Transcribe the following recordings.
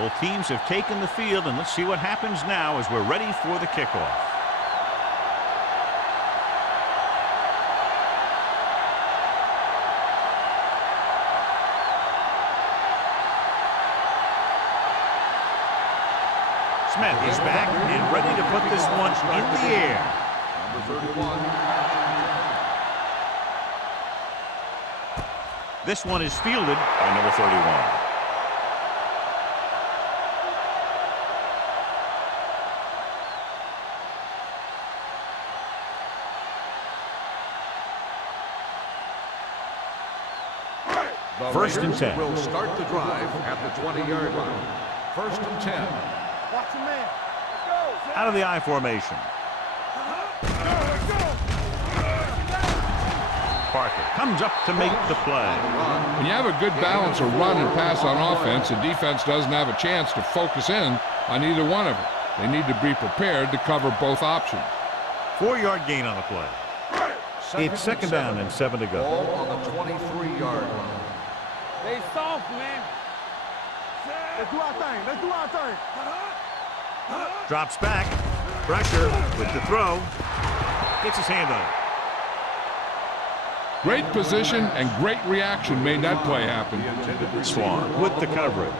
Both teams have taken the field, and let's see what happens now as we're ready for the kickoff. Smith is back and ready to put this one in the air. Number 31. This one is fielded by number 31. First and 10. Will start the drive at the 20-yard line. First and 10. Watch your man. Let's go. Out of the I formation. Parker comes up to make the play. When you have a good balance of run and pass on offense, the defense doesn't have a chance to focus in on either one of them. They need to be prepared to cover both options. 4-yard gain on the play. It's second down and 7 to go. Ball on the 23-yard line. Stay soft, man. Let's do our thing. Let's do our thing. Drops back. Pressure with the throw. Gets his hand on it. Great position and great reaction made that play happen. Swan with the coverage.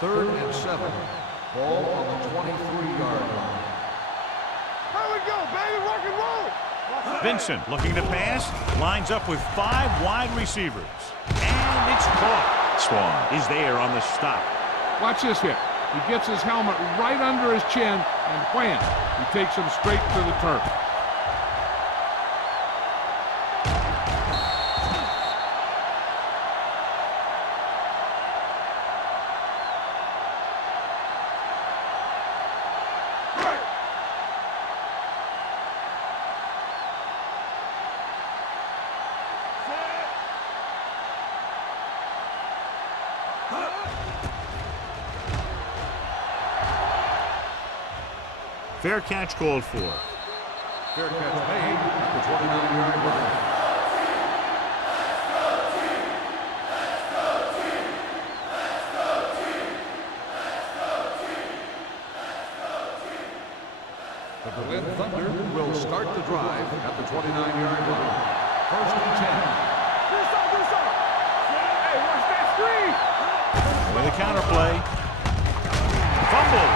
Third and 7. Ball on the 23-yard line. Here we go, baby. Rock and roll. Vincent looking to pass. Lines up with 5 wide receivers. And it's caught. Swan is there on the stop. Watch this hit. He gets his helmet right under his chin, and wham, he takes him straight to the turf. Fair catch called for. Fair catch made at the 29-yard line. The Berlin Thunder will start the drive at the 29-yard line. First and 10. Do something. Hey, watch that screen. With a counterplay. Fumble.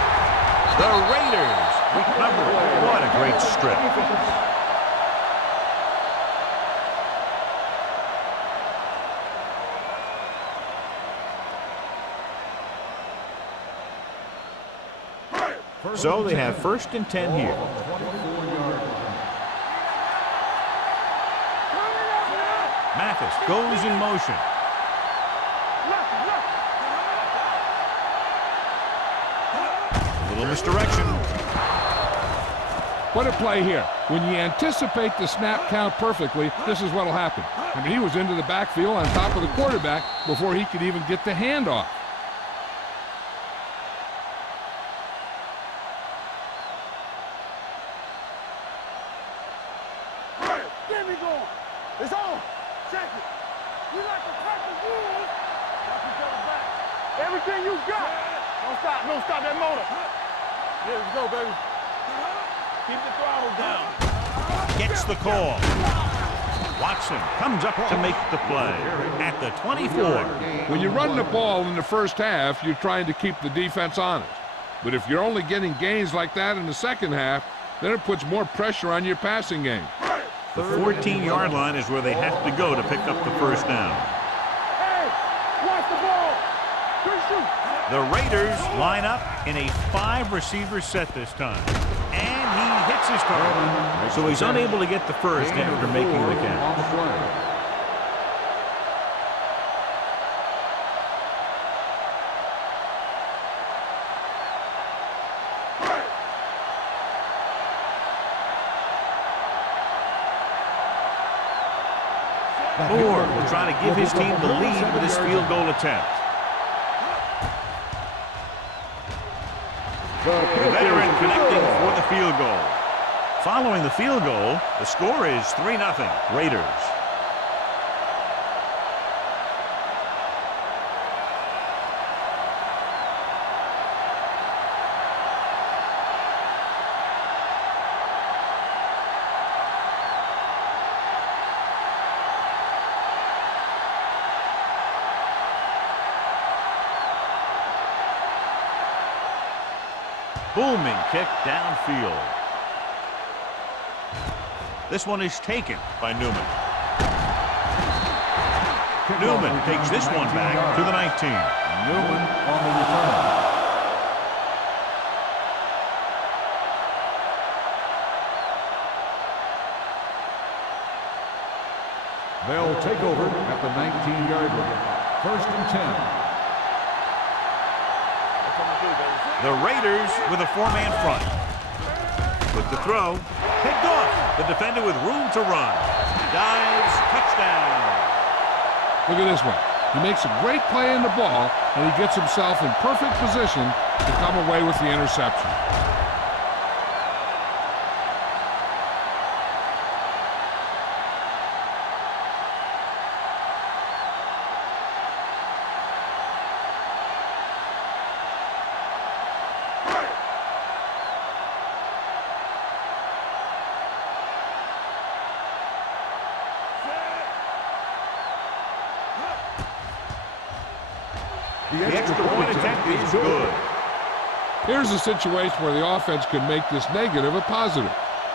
The Raiders recover. What a great strip. So they have first and 10 here. Mathis goes in motion. A little misdirection. What a play here. When you anticipate the snap count perfectly, this is what will happen. I mean, he was into the backfield on top of the quarterback before he could even get the handoff. Get me going. It's on. Check it. We like to crack the rules. Watch each other back. Everything you got. Don't stop. Don't stop that motor. Here we go, baby. Keep the throttle down. Gets the call. Watson comes up to make the play at the 24. When you run the ball in the first half, you're trying to keep the defense honest. But if you're only getting gains like that in the second half, then it puts more pressure on your passing game. The 14-yard line is where they have to go to pick up the first down. Hey, watch the ball. Good shoot. The Raiders line up in a 5-receiver set this time. And he hits his target. So he's unable to get the first after making the catch. Moore will try to give his team the lead with his field goal attempt. The veteran connecting for the field goal. Following the field goal, the score is 3-0 Raiders. Booming kick downfield. This one is taken by Newman. Newman takes this one back to the 19. Newman on the return. They'll take over at the 19-yard line. 1st and 10. The Raiders with a 4-man front. With the throw, picked off. The defender with room to run. Dives, touchdown. Look at this one. He makes a great play in the ball, and he gets himself in perfect position to come away with the interception. The extra point attempt is good. Here's a situation where the offense can make this negative a positive.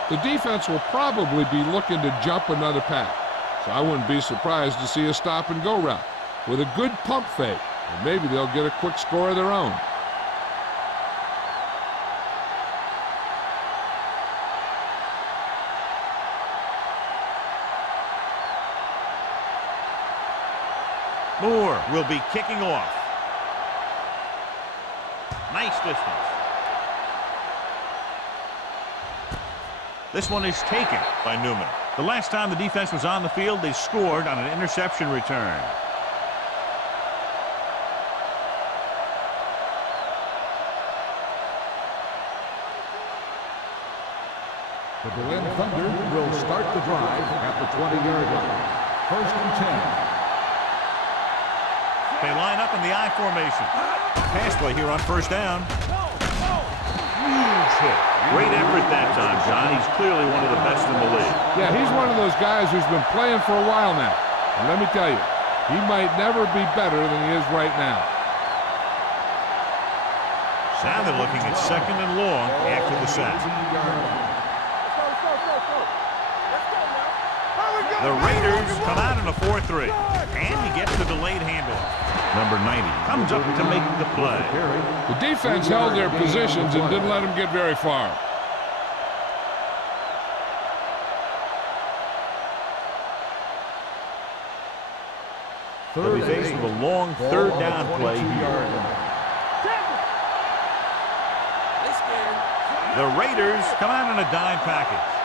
The defense will probably be looking to jump another pass, so I wouldn't be surprised to see a stop-and-go route with a good pump fake, and maybe they'll get a quick score of their own. Moore will be kicking off. Nice distance. This one is taken by Newman. The last time the defense was on the field, they scored on an interception return. The Berlin Thunder will start the drive at the 20-yard line. 1st and 10. They line up in the I formation. Pass play here on 1st down. Huge hit. Great effort that time, John. He's clearly one of the best in the league. Yeah, he's one of those guys who's been playing for a while now. And let me tell you, he might never be better than he is right now. Now they're looking at 2nd and long after the sack. The Raiders come out in a 4-3. And he gets the delayed handoff. Number 90 comes up to make the play. The defense held their positions and didn't let them get very far. They'll be faced with a long 3rd down play here. The Raiders come out in a dime package.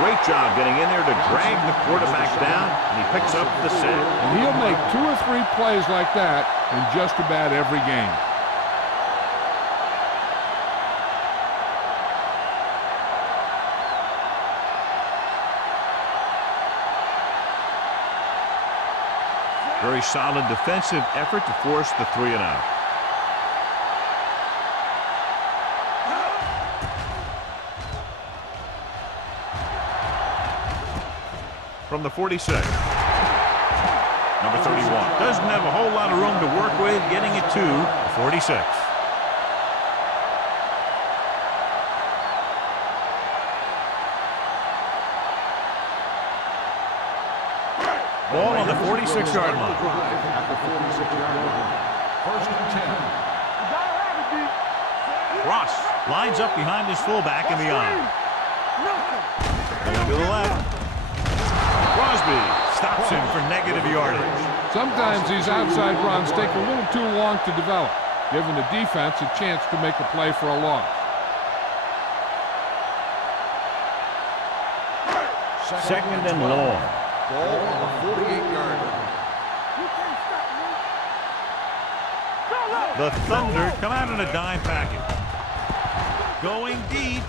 Great job getting in there to drag the quarterback down, and he picks up the sack. And he'll make 2 or 3 plays like that in just about every game. Very solid defensive effort to force the 3-and-out. From the 46. Number 31. Doesn't have a whole lot of room to work with, getting it to the 46. Ball on the 46-yard line. At the 46-yard line. 1st and 10. Ross lines up behind his fullback in the I. Going to the left. Crosby stops him for negative yardage. Sometimes these outside runs take a little too long to develop, giving the defense a chance to make a play for a loss. 2nd and long. Ball on the 48-yard line. The Thunder come out in a dime package. Going deep.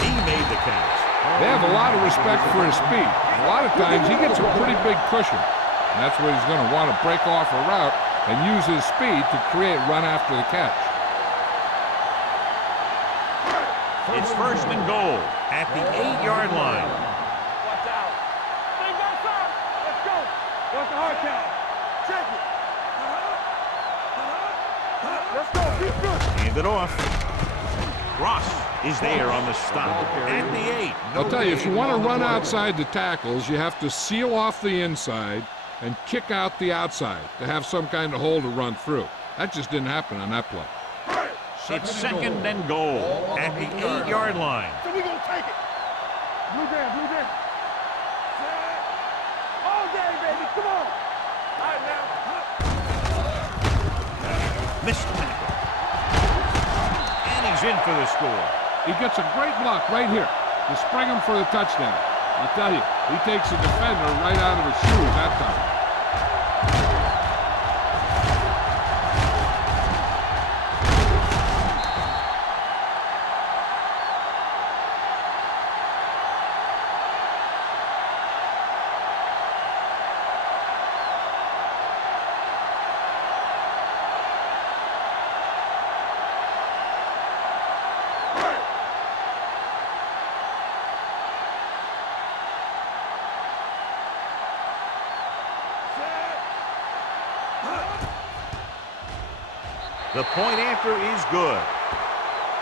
He made the catch. They have a lot of respect for his speed. A lot of times he gets a pretty big cushion. And that's where he's going to want to break off a route and use his speed to create run after the catch. It's first and goal at the 8-yard line. Watch out. Things outside. Let's go. Watch the hard count. Check it. Let's go. Keep good. Hand it off. Ross is there on the stop at the 8. I'll tell you, if you want to run outside the tackles, you have to seal off the inside and kick out the outside to have some kind of hole to run through. That just didn't happen on that play. It's second and goal at the 8-yard line. So we're going to take it. Blue down, blue down. All day, baby. Come on. All right, now. Missed tackle. And he's in for the score. He gets a great block right here to spring him for the touchdown. I'll tell you, he takes the defender right out of his shoes that time. The point after is good.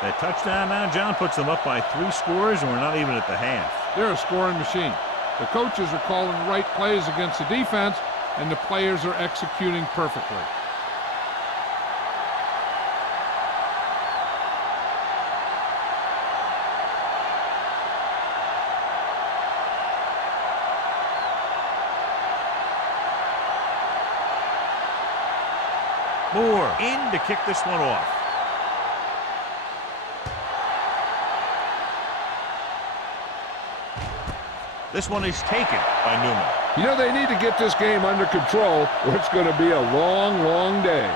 That touchdown now, John, puts them up by 3 scores, and we're not even at the half. They're a scoring machine. The coaches are calling the right plays against the defense, and the players are executing perfectly. Moore in to kick this one off. This one is taken by Newman. You know, they need to get this game under control, or it's going to be a long, long day.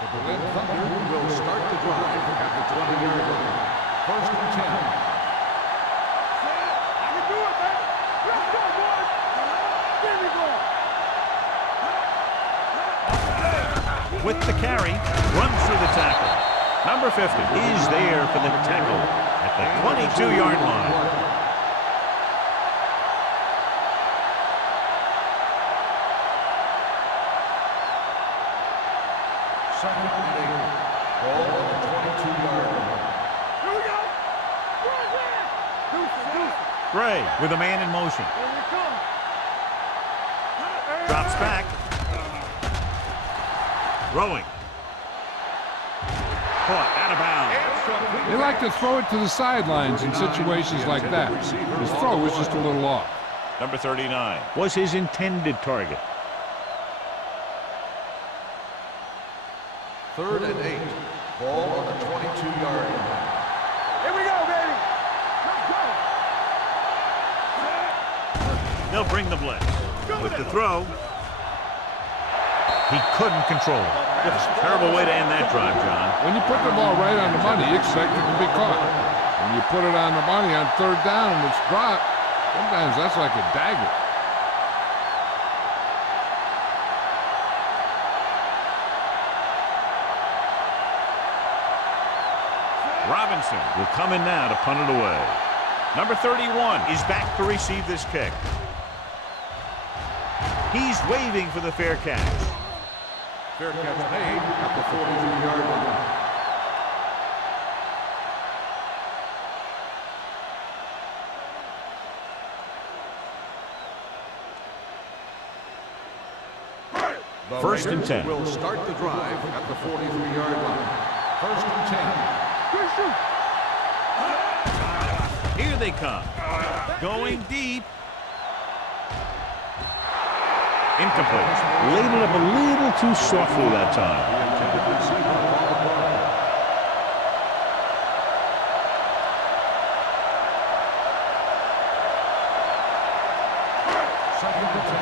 The Berlin Thunder will start the drive at the 20-yard line. First and 10. With the carry, runs through the tackle. Number 50 is there for the tackle at the 22-yard line. Second and 8. Ball on the 22-yard line. Here we go. Deuce. Gray with a man in motion. Here we come. Drops back. Throwing. Caught out of bounds. They like to throw it to the sidelines in situations like that. His throw was just a little off. Number 39 was his intended target. Third and 8. Ball on the 22-yard line. Here we go, baby. Let's go. They'll bring the blitz. With the throw, he couldn't control it. Just a terrible way to end that drive, John. When you put the ball right on the money, you expect it to be caught. When you put it on the money on third down and it's dropped, sometimes that's like a dagger. Robinson will come in now to punt it away. Number 31 is back to receive this kick. He's waving for the fair catch. Fair catch made at the 43-yard line. The First and Raiders 10. will start the drive at the 43-yard line. First and 10. Here they come. Going deep. Incomplete. Laid it up a little too softly that time. Second and 10.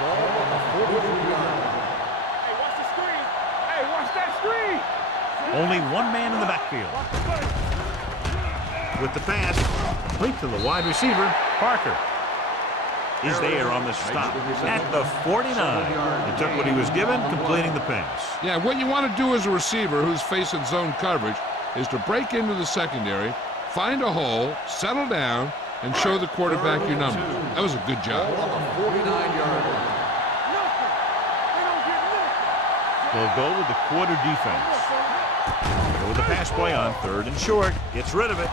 Ball on the 43-yard line. Hey, watch the screen. Hey, watch that screen. Only one man in the backfield. With the pass, complete to the wide receiver, Parker. He's there on the stop at the 49. He took what he was given, completing the pass. Yeah, what you want to do as a receiver who's facing zone coverage is to break into the secondary, find a hole, settle down, and show the quarterback your number. That was a good job. Ball on the 49-yard line. They'll go with the quarter defense. Go with the pass play on 3rd and short. Gets rid of it.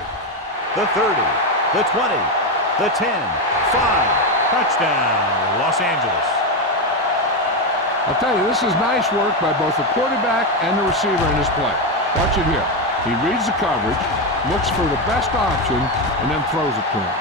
The 30, the 20, the 10, 5. Touchdown, Los Angeles. I'll tell you, this is nice work by both the quarterback and the receiver in this play. Watch it here. He reads the coverage, looks for the best option, and then throws it to him.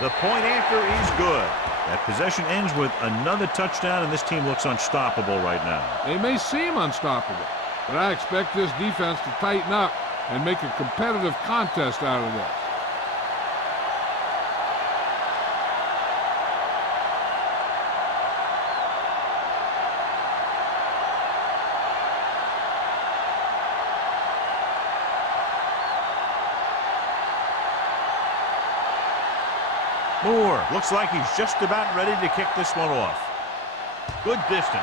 The point after is good. That possession ends with another touchdown, and this team looks unstoppable right now. They may seem unstoppable, but I expect this defense to tighten up and make a competitive contest out of this. Moore looks like he's just about ready to kick this one off. Good distance.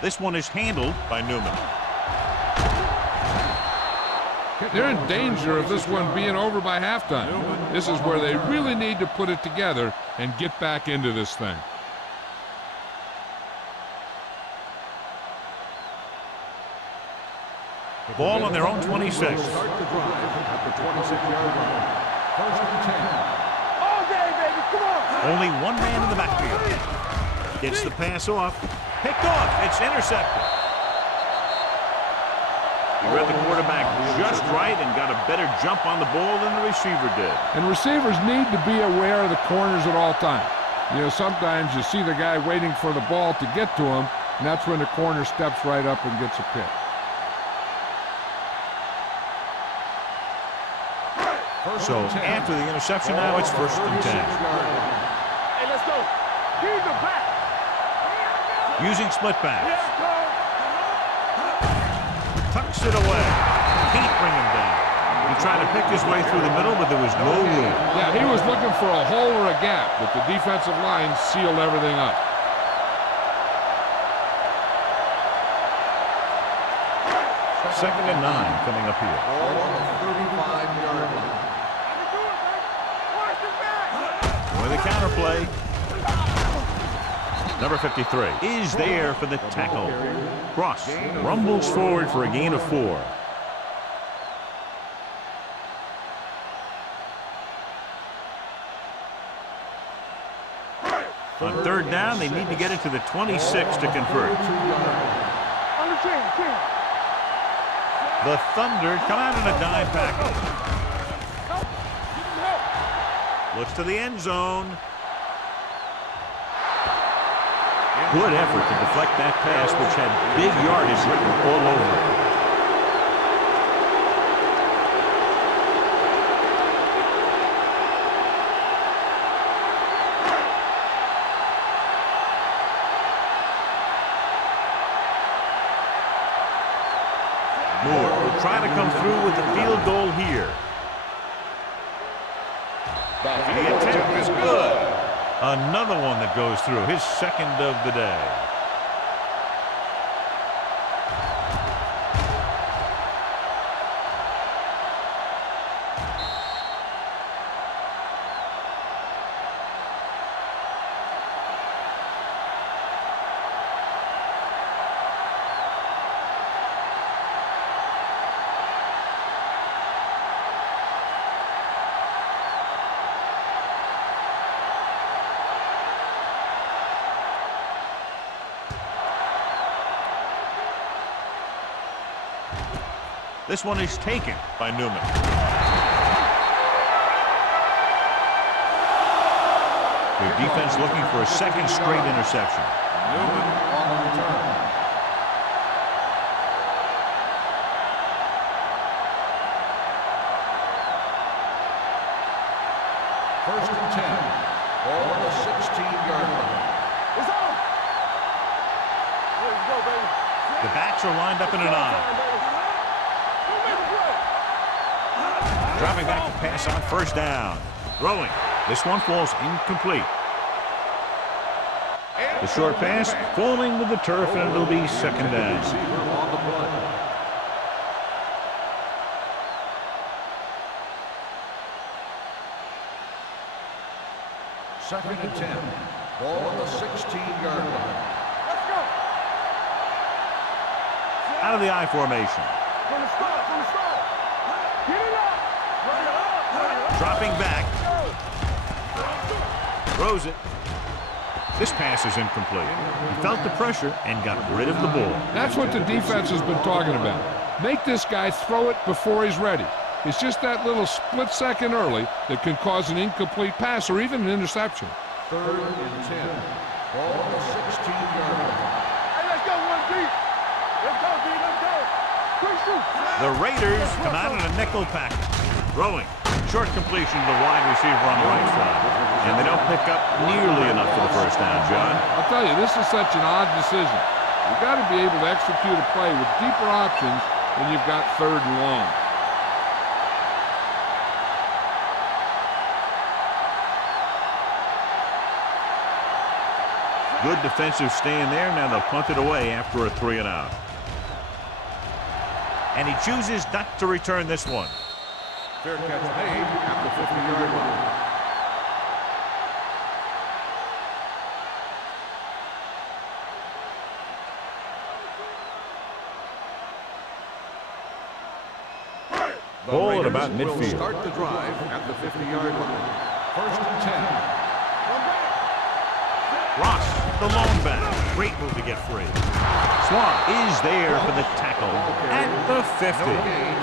This one is handled by Newman. They're in danger of this one being over by halftime. This is where they really need to put it together and get back into this thing. Ball on their own 26. Start the drive at the 26-yard line. First and 10. All day, baby. Come on. Only one man in the backfield. Gets the pass off. Picked off. It's intercepted. He read the quarterback just right and got a better jump on the ball than the receiver did. And receivers need to be aware of the corners at all times. You know, sometimes you see the guy waiting for the ball to get to him, and that's when the corner steps right up and gets a pick. So after the interception, now it's first and 10. Hey, let's go. He's the back. Using split backs. Tucks it away. Can't bring him down. He tried to pick his way through the middle, but there was no room. Yeah, he was looking for a hole or a gap, but the defensive line sealed everything up. Second and 9 coming up here. Ball on the 35-yard line. With a counter play. Number 53 is there for the tackle. Cross rumbles forward for a gain of 4. On third down, they need to get it to the 26 to convert. The Thunder come out in a dime package. Looks to the end zone. Good effort to deflect that pass, which had big yardage written all over it. Moore will try to come through with the field goal here. The attempt is good. Another one that goes through, his second of the day. This one is taken by Newman. Their defense looking for a second straight interception. Newman on the return. First and 10. Ball on the 16-yard line. It's on. Let's go, baby. The backs are lined up in an eye. Dropping back to pass on first down. Throwing. This one falls incomplete. The short pass falling to the turf, and it'll be second down. Receiver on the play. Second and 10. Ball on the 16-yard line. Let's go. Out of the I formation. From the start, from the start. Get it up. Run it up. Run it up. Dropping back. Throws it. This pass is incomplete. He felt the pressure and got rid of the ball. That's what the defense has been talking about. Make this guy throw it before he's ready. It's just that little split second early that can cause an incomplete pass or even an interception. Third and 10. Ball on the 16-yard line. Hey, let's go, one deep. Let's go, D. Let's go. Quick shoot. The Raiders come out in a nickel package. Throwing. Short completion to the wide receiver on the right side. And they don't pick up nearly enough for the first down, John. I'll tell you, this is such an odd decision. You've got to be able to execute a play with deeper options when you've got third and long. Good defensive stand there. Now they'll punt it away after a 3 and out. And he chooses not to return this one. Fair catch made at the 50-yard line. The Ball at Raiders about midfield. will start the drive at the 50-yard line. First and 10. Ross, the lone back. Great move to get free. Swan is there for the tackle at the 50.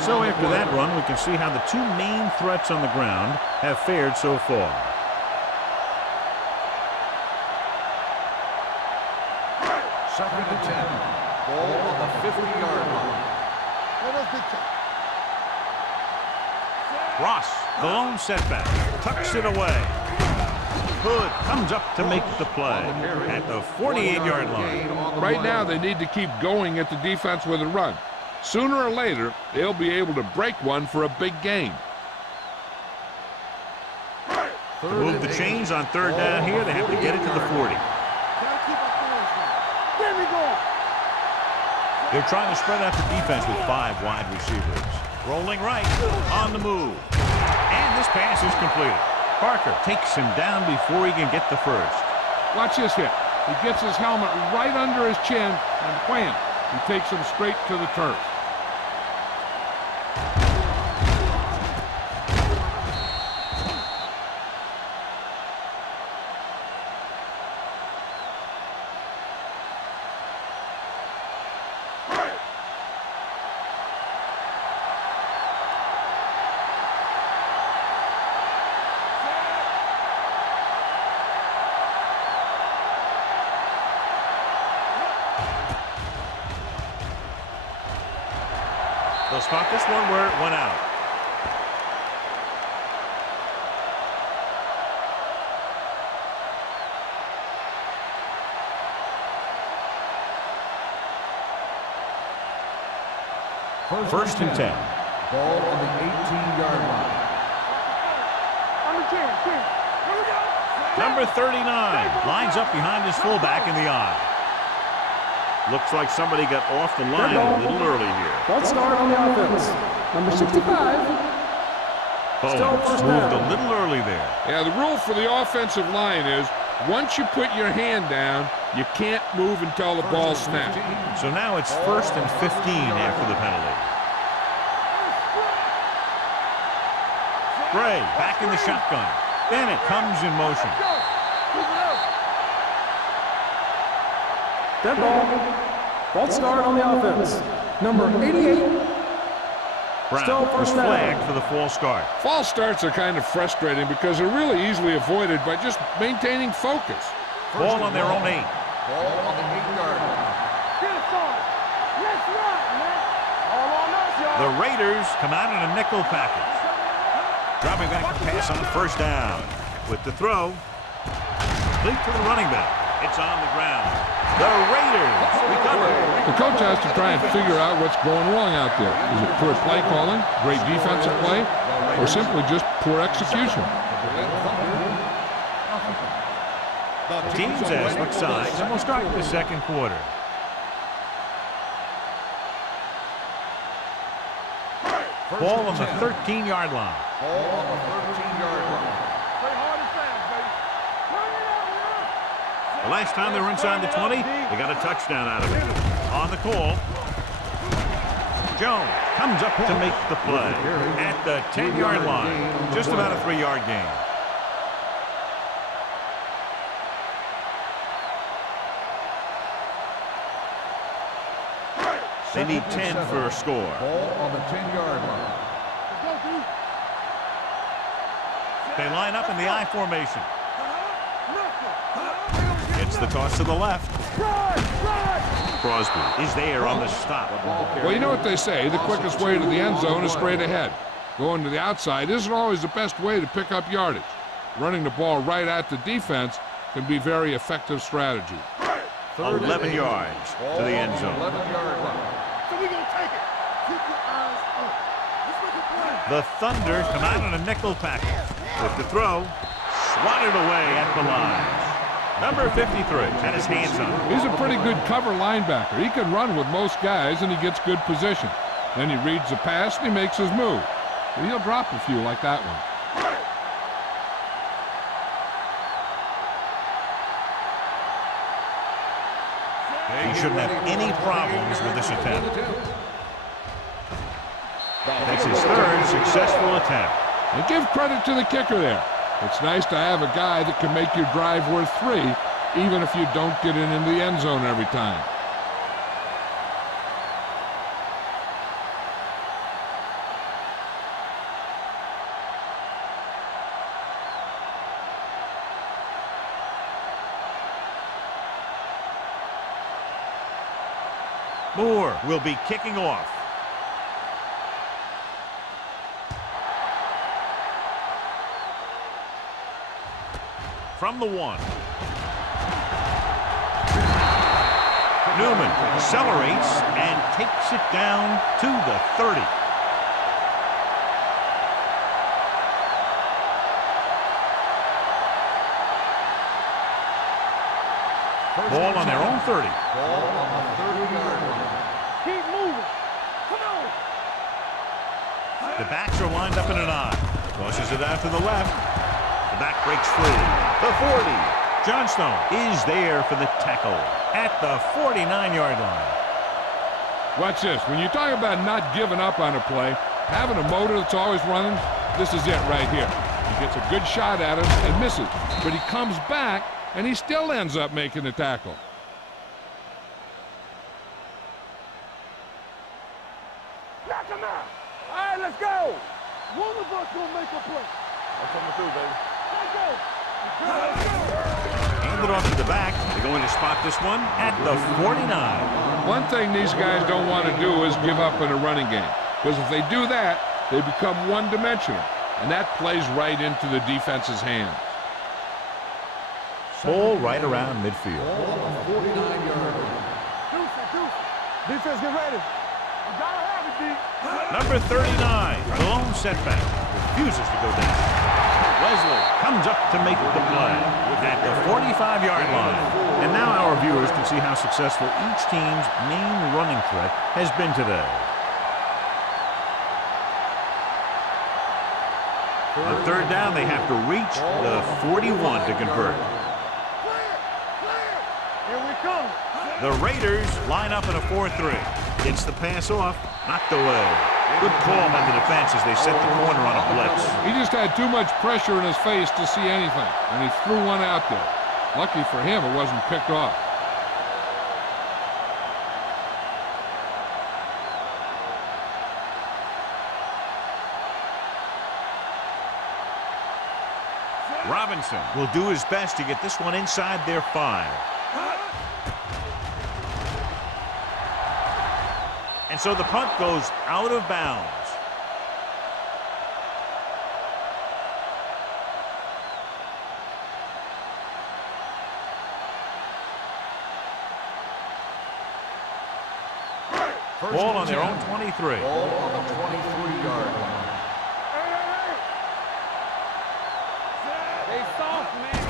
So after that run, we can see how the two main threats on the ground have fared so far. Second and 10. Ball on the 50-yard line. Let us get you. Ross, the lone setback, tucks it away. Hood comes up to make the play at the 48-yard line. Right now, they need to keep going at the defense with a run. Sooner or later, they'll be able to break one for a big gain. To move the chains on third down here, they have to get it to the 40. They're trying to spread out the defense with 5 wide receivers. Rolling right, on the move. And this pass is completed. Parker takes him down before he can get the first. Watch this hit. He gets his helmet right under his chin, and wham, he takes him straight to the turf. They'll spot this one where it went out. First and 10. Ball on the 18-yard line. Number 39 lines up behind his fullback in the eye. Looks like somebody got off the line a little early here. Let's start on the offense. Number 65. Bowens moved a little early there. Yeah, the rule for the offensive line is once you put your hand down, you can't move until the ball snaps. So now it's first and 15 after the penalty. Gray back in the shotgun. Bennett comes in motion. Dead ball. False start on the offense. Number 88. Brown was flagged for the false start. False starts are kind of frustrating because they're really easily avoided by just maintaining focus. Ball on their own 8. Ball on the 8-yard line. Get us on. Let's run, man. All on us, y'all. The Raiders come out in a nickel package. Dropping back to pass on first down. With the throw. Complete to the running back. It's on the ground. The Raiders recover. The coach has to try and figure out what's going wrong out there. Is it poor play calling, great defensive play, or simply just poor execution? Teams have switched sides, and we'll start the second quarter. Ball on the 13-yard line. Ball on the 13-yard line. Play hard and fast, baby. Run it out, man. The last time they were inside the 20, they got a touchdown out of it. On the call, Jones comes up to make the play at the 10-yard line. Just about a 3-yard gain. They need 10 for a score. Ball on the 10-yard line. They line up in the I formation. It's the toss to the left. Crosby is there on the stop. Well, you know what they say, the quickest way to the end zone is straight ahead. Going to the outside isn't always the best way to pick up yardage. Running the ball right at the defense can be very effective strategy. 11 yards to the end zone. 11-yard line. So we gonna take it. Keep your eyes up. Let's make a play. The Thunder come out in a nickel package. With the throw, swatted away at the line. Number 53 had his hands on it. He's a pretty good cover linebacker. He can run with most guys, and he gets good position. Then he reads the pass, and he makes his move. But he'll drop a few like that one. He shouldn't have any problems with this attempt. That's his third successful attempt. And give credit to the kicker there. It's nice to have a guy that can make your drive worth 3, even if you don't get it into the end zone every time. Moore will be kicking off. From the 1. Newman accelerates and takes it down to the 30. Ball on their own 30. Ball on the 30-yard line. Keep moving. Come on. The backs are lined up in an I. Tosses it out to the left. The back breaks free. The 40. Johnstone is there for the tackle at the 49-yard line. Watch this. When you talk about not giving up on a play, having a motor that's always running, this is it right here. He gets a good shot at it and misses. But he comes back, and he still ends up making the tackle. Knock him out. All right, let's go. One of us gonna make a play. That's what I'm gonna do, baby. Let's go. Hand it off to the back. They're going to spot this one at the 49. One thing these guys don't want to do is give up in a running game. Because if they do that, they become one-dimensional. And that plays right into the defense's hands. Ball right around midfield. Ball on the 49-yard line. Deuce. Defense, get ready. You gotta have it, D. Number 39, the lone setback, refuses to go down. Wesley comes up to make the play at the 45-yard line. And now our viewers can see how successful each team's main running threat has been today. On third down, they have to reach the 41 to convert. Here we come. The Raiders line up in a 4-3. Gets the pass off, knocked away. Good call by the defense as they set the corner on a blitz. He just had too much pressure in his face to see anything, and he threw one out there. Lucky for him, it wasn't picked off. Robinson will do his best to get this one inside their 5. And so the punt goes out of bounds. Ball on their own 23. Ball on the 23-yard line. They soft, man.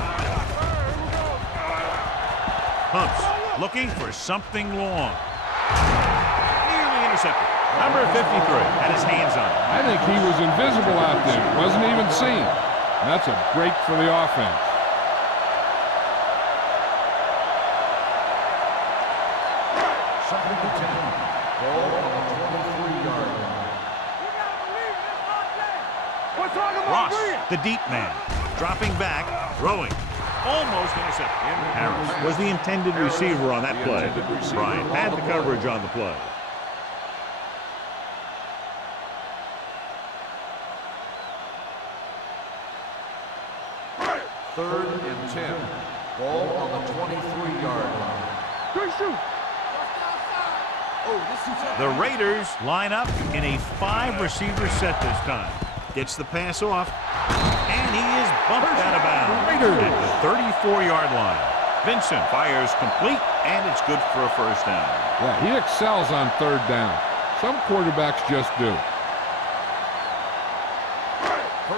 Pumps, looking for something long. Nearly intercepted. Number 53 had his hands on it. I think he was invisible out there. Wasn't even seen. That's a break for the offense. Second and 10. Ball on the 23-yard line. We're talking about Ross, Green. the deep man, dropping back, throwing. Almost intercepted. Harris was the intended receiver on that play. Bryant had the coverage on the play. Third and 10. Ball on the 23-yard line. Good shoot. The Raiders line up in a 5-receiver set this time. Gets the pass off, and he is bumped out of bounds at the 34-yard line. Vincent fires complete, and it's good for a first down. Yeah, he excels on third down. Some quarterbacks just do.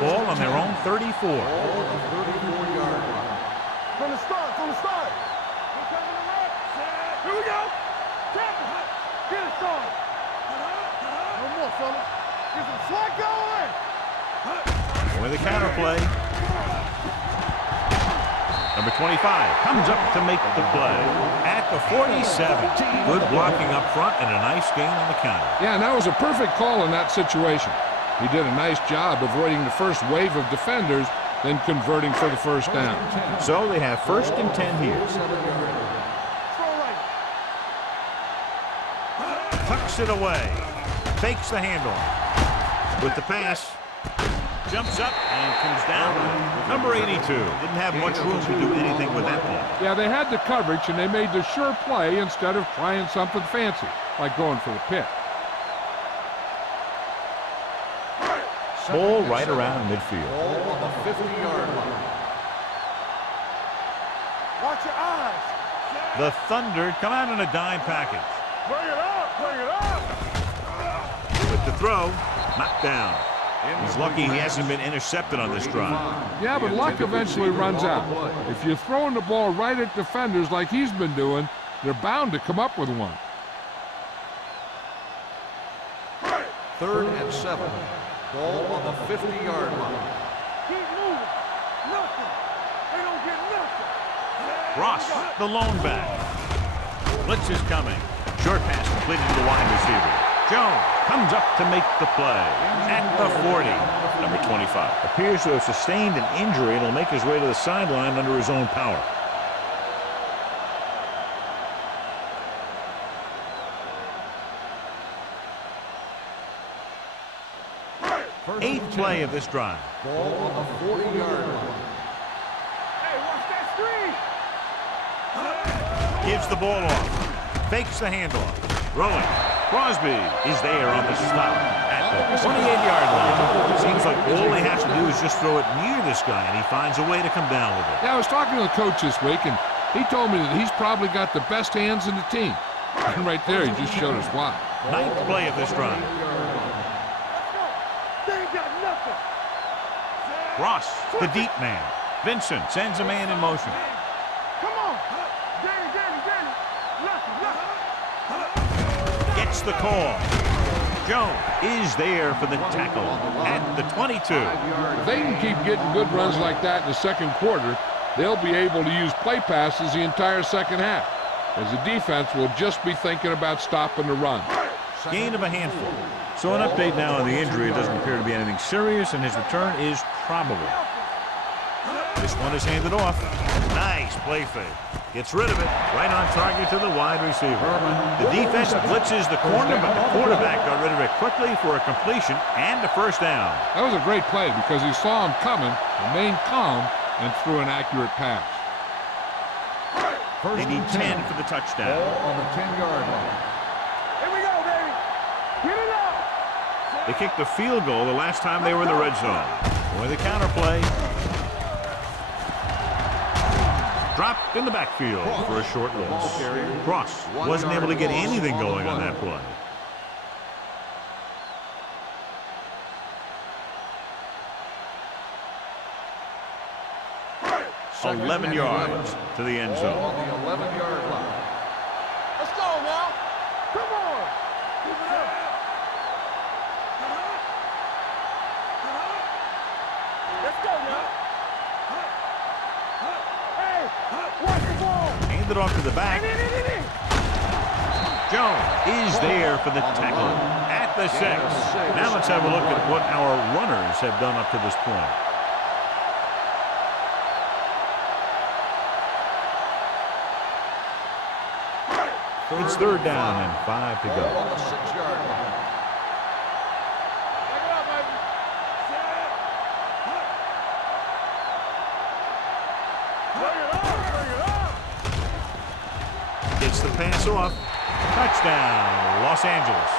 Ball on their own 34. Ball on the 34-yard line. From the start, from the start. Here we go. Tap it. Get it started. No more, fella. Get some slack going. With a counter play. Number 25 comes up to make the play at the 47. Good blocking up front and a nice gain on the counter. Yeah, and that was a perfect call in that situation. He did a nice job avoiding the first wave of defenders, then converting for the first down. So they have first and 10 here. Tucks it away. Fakes the handoff. With the pass. Jumps up and comes down. Number 82 didn't have much room to do anything with that ball. Yeah, they had the coverage, and they made the sure play instead of trying something fancy, like going for the pick. Ball right around midfield. Ball on the 50-yard line. Watch your eyes. The Thunder come out in a dime package. Bring it up, bring it up. With the throw, knocked down. He's lucky he hasn't been intercepted on this drive. Yeah, but luck eventually runs out. If you're throwing the ball right at defenders like he's been doing, they're bound to come up with one. Third and 7. Ball on the 50-yard line. Keep moving. Nothing. They don't get nothing. Ross, the lone back. Blitz is coming. Short pass completed to the wide receiver. Jones comes up to make the play at the 40. Number 25 appears to have sustained an injury and will make his way to the sideline under his own power. Eighth play of this drive. Ball on the 40-yard line. Hey, watch that screen. Gives the ball off. Fakes the handoff. Rolling. Crosby is there on the stop at the 28-yard line. Seems like all he has to do is just throw it near this guy, and he finds a way to come down with it. Yeah, I was talking to the coach this week, and he told me that he's probably got the best hands in the team. And right there, he just showed us why. Ninth play of this drive. They ain't got nothing. Ross, the deep man. Vincent sends a man in motion. Come on. Danny. Nothing. Gets the call. Jones is there for the tackle at the 22. If they can keep getting good runs like that in the second quarter, they'll be able to use play passes the entire second half, as the defense will just be thinking about stopping the run. Gain of a handful. So an update now on the injury. It doesn't appear to be anything serious, and his return is probable. This one is handed off. Nice play fake. Gets rid of it. Right on target to the wide receiver. The defense blitzes the corner, but the quarterback got rid of it quickly for a completion and a first down. That was a great play because he saw him coming, remained calm, and threw an accurate pass. They need 10 for the touchdown. Ball on the 10-yard line. Here we go, baby. Get it up. They kicked a field goal the last time they were in the red zone. Boy, the counterplay. Dropped in the backfield for a short loss. Cross wasn't able to get anything going on that play. 11 yards to the end zone. On the 11-yard line. Let's go now. Come on. Keep it up. Let's go now. Hey, watch the ball. Handed off to the back. Jones is there for the tackle at the 6. Now let's have a look at what our runners have done up to this point. It's 3rd down and 5 to go. On the 6-yard line. Back it up, baby. Bring it up. Gets the pass off. Touchdown, Los Angeles.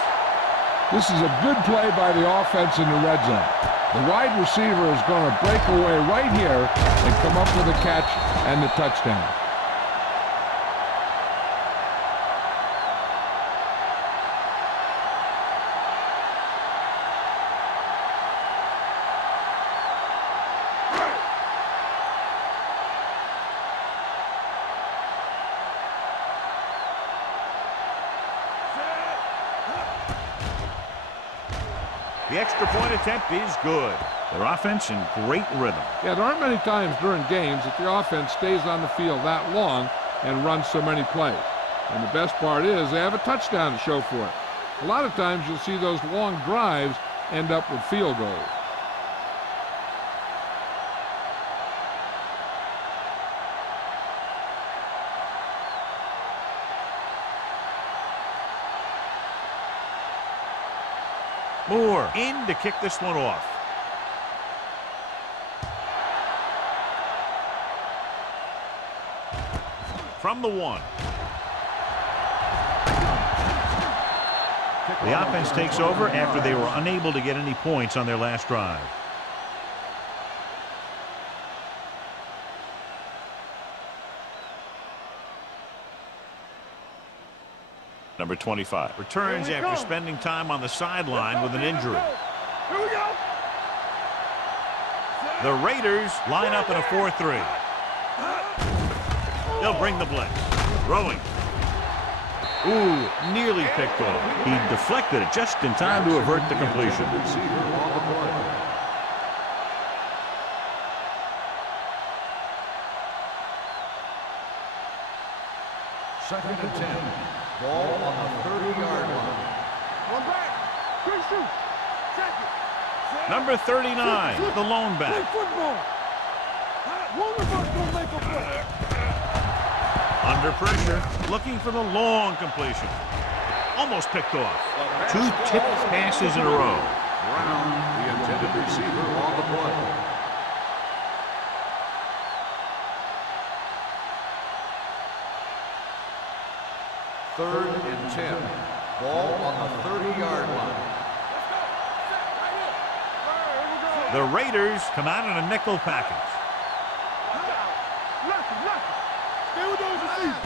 This is a good play by the offense in the red zone. The wide receiver is going to break away right here and come up with a catch and the touchdown. The extra point attempt is good. Their offense in great rhythm. Yeah, there aren't many times during games that the offense stays on the field that long and runs so many plays. And the best part is they have a touchdown to show for it. A lot of times you'll see those long drives end up with field goals. Moore in to kick this one off. From the 1. The offense takes over after they were unable to get any points on their last drive. Number 25 returns after spending time on the sideline with an injury. Here we go. The Raiders line up in a 4-3. They'll bring the blitz. Throwing. Ooh, nearly picked off. He deflected it just in time to avert the completion. Receiver on the play. Second and 10. Ball on the 30-yard line. One back. Quick shoot. Check it. Number 39, the lone Play back. football. One of us gonna make a play. Under pressure, looking for the long completion. Almost picked off. 2 tipped passes in a row. Brown, the intended receiver on the play. Third and 10. Ball on the 30-yard line. The Raiders come out in a nickel package. Stay with those receivers.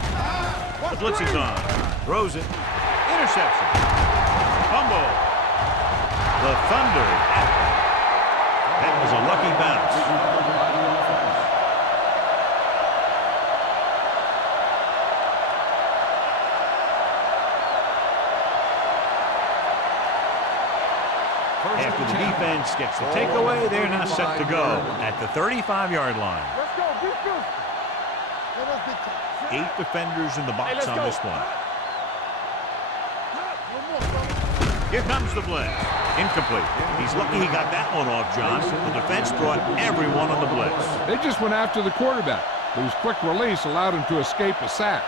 The blitz is on. Throws it. Interception. Fumble. The Thunder. That was a lucky bounce. After the defense gets the takeaway, they're now set to go at the 35-yard line. Let's go. Be physical. Let us be tough. 8 defenders in the box let's on go. this one. One more, brother. Here comes the blitz. Incomplete. He's lucky he got that one off, John. The defense brought everyone on the blitz. They just went after the quarterback, but his quick release allowed him to escape a sack.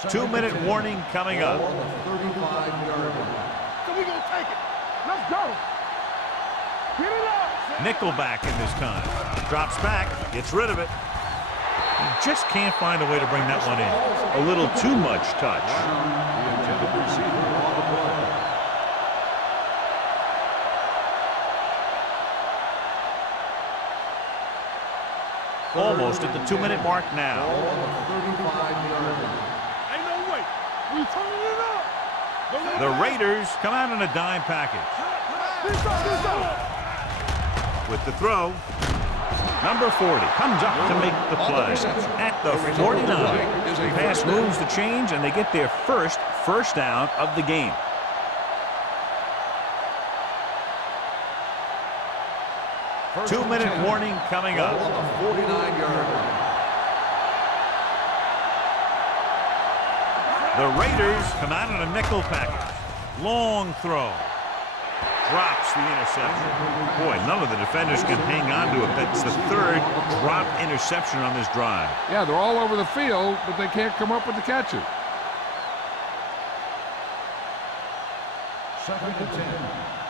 2-minute warning coming up. On the 35-yard line. So we gonna take it. Let's go. Nickelback in this time. Drops back, gets rid of it. He just can't find a way to bring that one in. A little too much touch. The intended receiver on the play. Almost at the 2-minute mark now. Ball on the 35-yard line. Ain't no way. We turning it up. The Raiders come out in a dime package. With the throw, number 40 comes up to make the play. At the 49, the pass moves the chains, and they get their first down of the game. First 2-minute and 10. warning coming Ball up. on the 49-yard line. The Raiders come out in a nickel package. Long throw. Drops the interception. Boy, none of the defenders can hang on to it. That's the third drop interception on this drive. Yeah, they're all over the field, but they can't come up with the catches. Second and 10.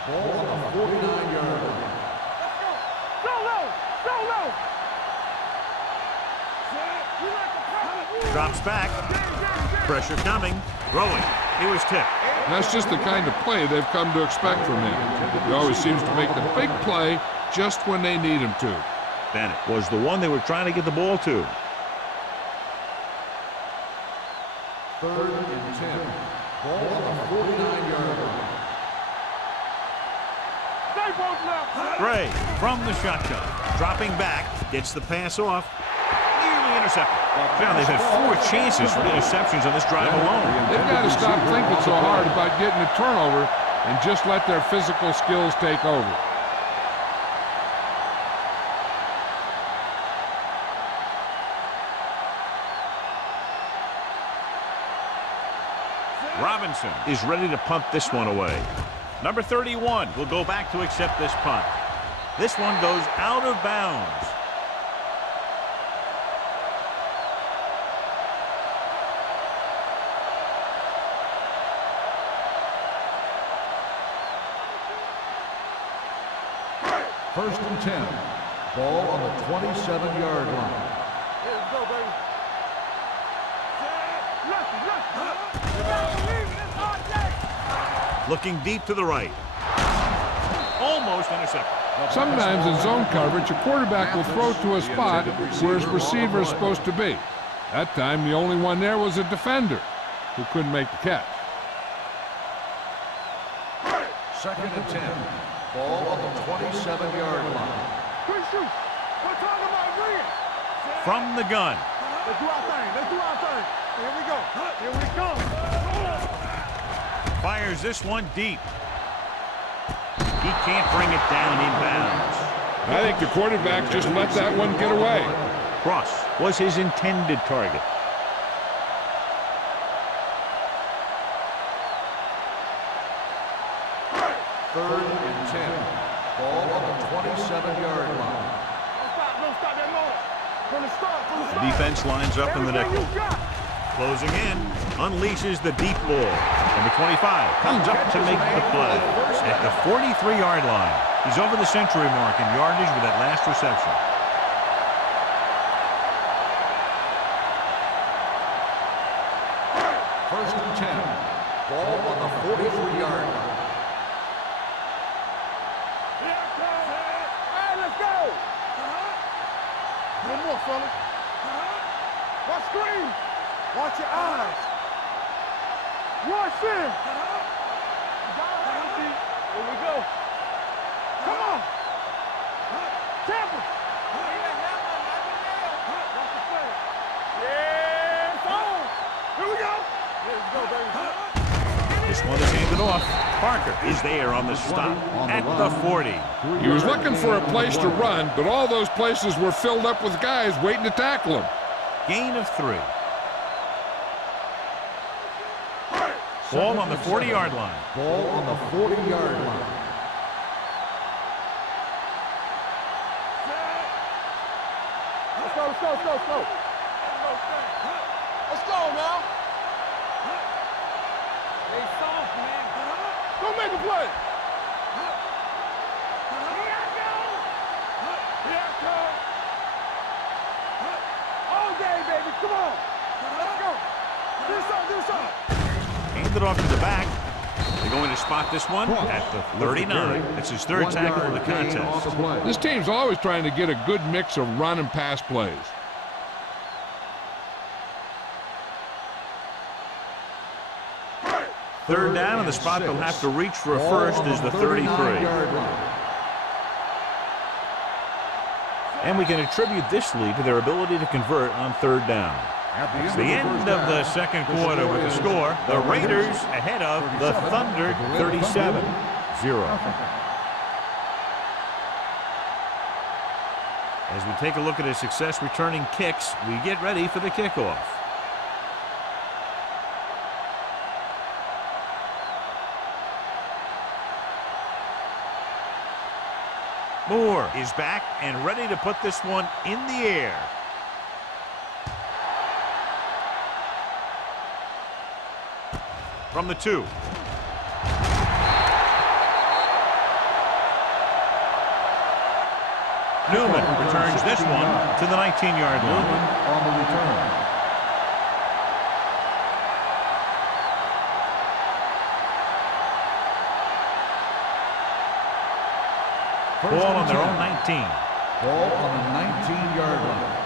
Ball on the 49-yard line. Drops back. Pressure coming. Throwing. He was tipped. And that's just the kind of play they've come to expect from him. He always seems to make the big play just when they need him to. Bennett was the one they were trying to get the ball to. Third and 10. Ball on the 49-yard line. Gray from the shotgun. Dropping back. Gets the pass off. Nearly intercepted. Now they've had 4 chances for interceptions on this drive alone. They've got to stop thinking so hard about getting a turnover and just let their physical skills take over. Robinson is ready to punt this one away. Number 31 will go back to accept this punt. This one goes out of bounds. First and 10. Ball on the 27-yard line. Let's go, baby. Looking deep to the right. Almost intercepted. Sometimes in zone coverage, a quarterback will throw to a spot where his receiver is supposed to be. That time, the only one there was a defender who couldn't make the catch. Second and 10. Ball on the 27-yard line. Quick shoot. We're talking about green. From the gun. Let's do our thing. Let's do our thing. Here we go. Here we come. Fires this one deep. He can't bring it down inbounds. I think the quarterback just let that one get away. Cross was his intended target. Third and 10. Ball on the 27-yard line. Don't stop that motor. From the start. The defense lines up in the nickel. Closing in, unleashes the deep ball. Number 25 comes up to make the play. At the 43-yard line, he's over the century mark in yardage with that last reception. First and 10. Ball on the 43-yard line. Hey, let's go. One more, fella. Watch screen. Watch your eyes. Watch in. Here we go. Come on. Tampa. Yeah, it's on. Here we go. Let's go, baby. This one is handed off. Parker is there on the stop at the 40. He was looking for a place to run, but all those places were filled up with guys waiting to tackle him. Gain of 3. Ball on the 40-yard line. Ball on the 40-yard line. Let's go, let's go, let's go, let's go. Let's go now. They soft, man. Go make a play. hand it off to the back. They're going to spot this one at the 39. It's his third tackle of the contest. This team's always trying to get a good mix of run and pass plays. Third down, and the spot they'll have to reach for a first is the 33. And we can attribute this lead to their ability to convert on third down. It's the end of the second quarter with the score. The Raiders ahead of the Thunder 37-0. As we take a look at his success returning kicks, we get ready for the kickoff. Moore is back and ready to put this one in the air. From the 2. Newman returns this one to the 19-yard line. Newman on the return. Ball on their own 19. Ball on the 19-yard line.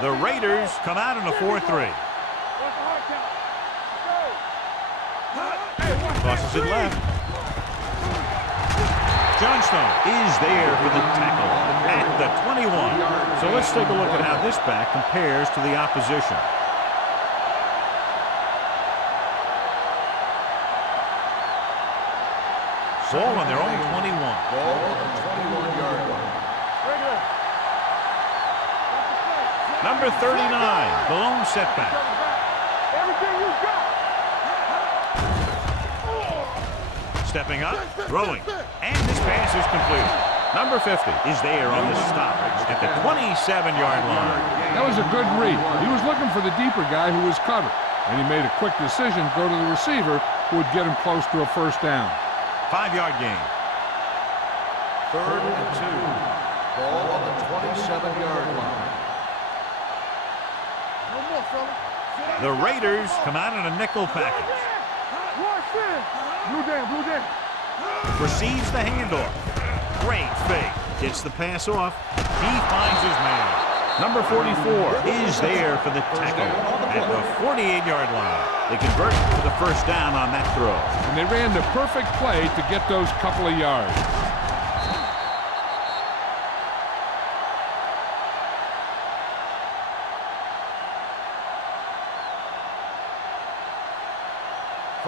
The Raiders come out in a 4-3. Tosses it left. Johnstone is there for the tackle at the 21. So let's take a look at how this back compares to the opposition. Ball on their own 21. Ball on the 21-yard line. Number 39, the lone setback. Everything you got. Stepping up, throwing, and this pass is completed. Number 50 is there on the stop at the 27-yard line. That was a good read. He was looking for the deeper guy who was covered, and he made a quick decision to go to the receiver who would get him close to a first down. 5-yard gain. Third and 2. Ball on the 27-yard line. The Raiders come out in a nickel package. Blue down. Receives the handoff. Great fake. Gets the pass off. He finds his man. Number 44 is there for the tackle at the 48-yard line. They convert to the first down on that throw. And they ran the perfect play to get those couple of yards.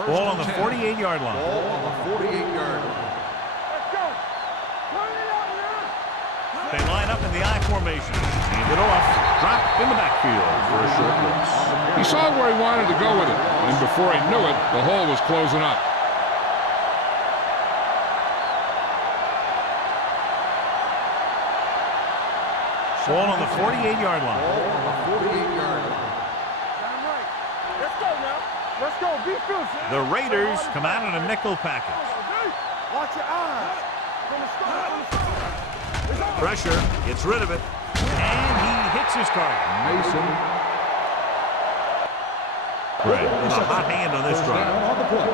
Ball on the 48-yard line. Ball on the 48-yard line. Let's go. They line up in the I formation. Hand it off. Drop in the backfield for a short loss. He saw where he wanted to go with it, and before he knew it, the hole was closing up. Ball on the 48-yard line. Ball on the 48-yard line. Let's go now. Let's go. Be fierce. The Raiders come out in a nickel package. Watch your eyes. From the start. Pressure. Gets rid of it. And he hits his target. Mason. Right. With a hot hand on this First drive. down on the play.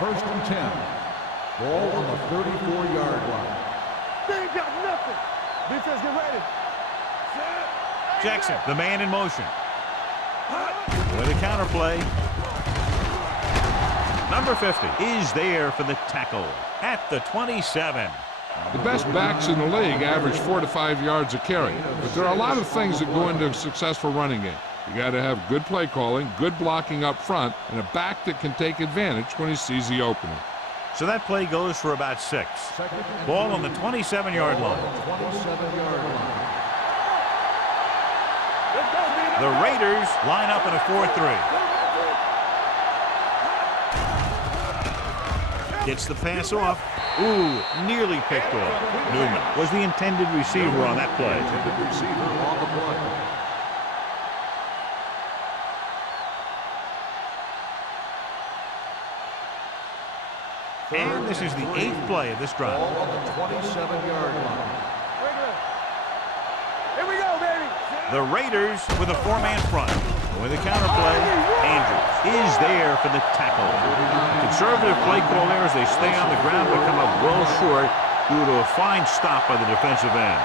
First and 10. Ball on the 34-yard line. They ain't got nothing. Defense, get ready. Jackson, the man in motion. With a counter play. Number 50 is there for the tackle at the 27. The best backs in the league average 4 to 5 yards a carry, but there are a lot of things that go into a successful running game. You got to have good play calling, good blocking up front, and a back that can take advantage when he sees the opening. So that play goes for about 6. Ball on the 27-yard line. 27-yard line. The Raiders line up in a 4-3. Gets the pass off. Ooh, nearly picked off. Newman was the intended receiver on that play. Intended receiver on the play. And this is the 8th play of this drive. Ball on the 27-yard line. Here we go, baby. The Raiders with a 4-man front. With the counter play, Andrews is there for the tackle. Conservative play call there as they stay on the ground, but come up well short due to a fine stop by the defensive end.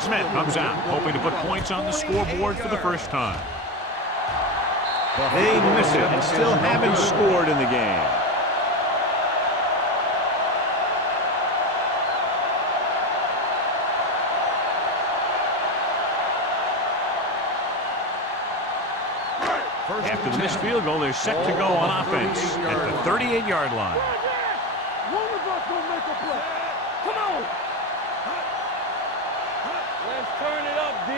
Smith comes out, hoping to put points on the scoreboard for the first time. They miss it and still haven't scored in the game. After the missed field goal, they're set to go on offense at the 38-yard line. One of us gonna make a play. Come on. Let's turn it up, D.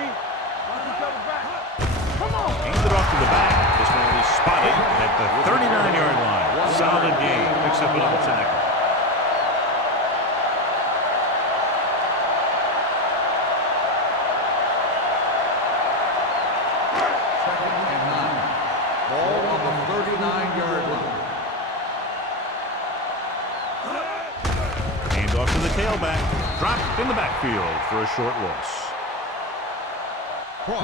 Watch each other back. Come on. Handed off to the back. This one will be spotted at the 39-yard line. Solid game. Picks up another tackle. Second and 9. Ball on the 39-yard line. Hand off to the tailback. Dropped in the backfield for a short loss.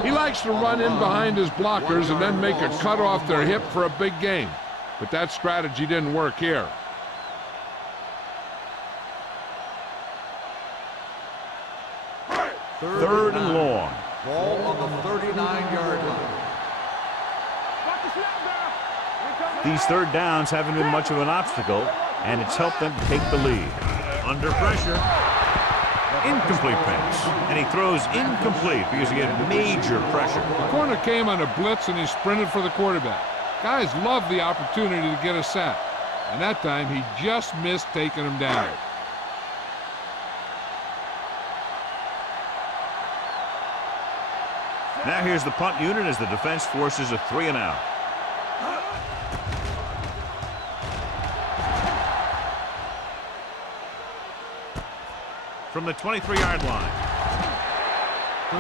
He likes to run in behind his blockers and then make a cut off their hip for a big gain. But that strategy didn't work here. Third and long. Ball on the 39-yard line. Watch the snap down. These third downs haven't been much of an obstacle, and it's helped them to take the lead. Under pressure. Incomplete pass. And he throws incomplete because he had major pressure. The corner came on a blitz and he sprinted for the quarterback. Guys love the opportunity to get a sack. And that time he just missed taking him down. Now here's the punt unit as the defense forces a 3-and-out. From the 23-yard line.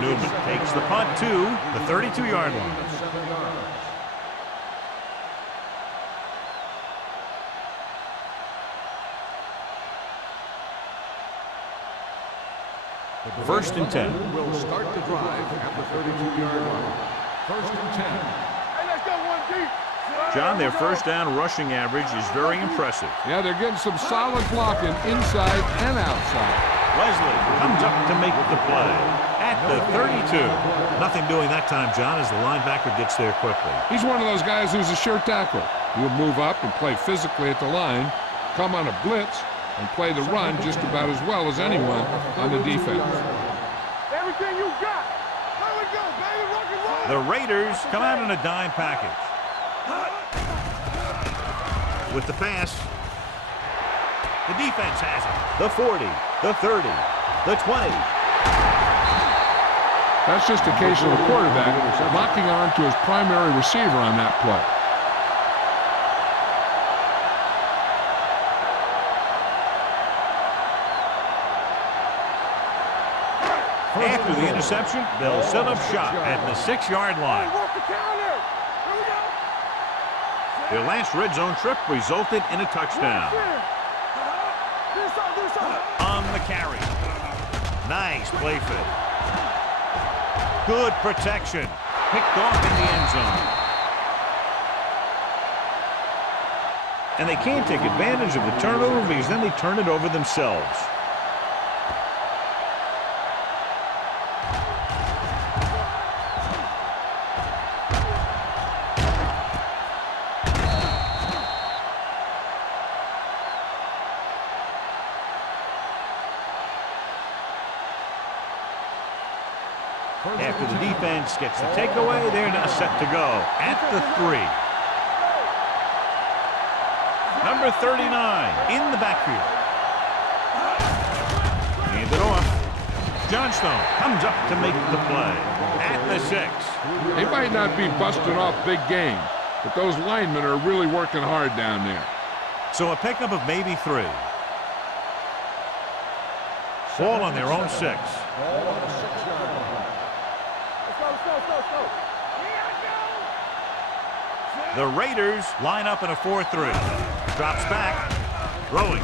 Newman takes the punt to the 32-yard line. First and 10. Will start the drive at the 32-yard line. First and 10. Hey, let's go one deep. John, their first down rushing average is very impressive. Yeah, they're getting some solid blocking inside and outside. Leslie comes up to make the play at the 32. Nothing doing that time, John, as the linebacker gets there quickly. He's one of those guys who's a sure tackle. He'll move up and play physically at the line, come on a blitz, and play the run just about as well as anyone on the defense. Everything you got. There we go, baby. Rock and roll. The Raiders come out in a dime package. With the pass, the defense has it. The 40, the 30, the 20. That's just a case of the quarterback locking on to his primary receiver on that play. After the interception, they'll set up shop at the 6-yard line. Work the counter. Here we go. Their last red zone trip resulted in a touchdown. On the carry. Nice play fit. Good protection. Picked off in the end zone. And they can't take advantage of the turnover because then they turn it over themselves. After the defense gets the takeaway, they're now set to go at the 3. Number 39 in the backfield. Handed off. Johnstone comes up to make the play at the 6. They might not be busting off big games, but those linemen are really working hard down there. So a pickup of maybe 3. Ball on their own 6. Ball on the 6-yard line. Let's go. The Raiders line up in a 4-3. Drops back. Throwing.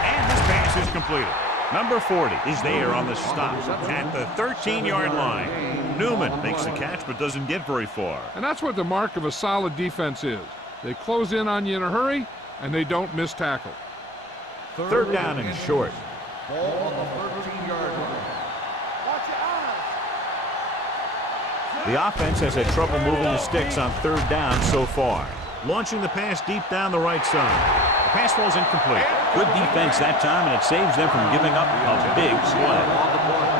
And this pass is completed. Number 40 is there on the stop at the 13-yard line. Newman makes the catch but doesn't get very far. And that's what the mark of a solid defense is. They close in on you in a hurry, and they don't miss tackle. Third down and short. Ball on the 13-yard line. Watch your eyes. The offense has had trouble moving the sticks on third down so far. Launching the pass deep down the right side. The pass falls incomplete. Good defense that time, and it saves them from giving up a big play. On the play.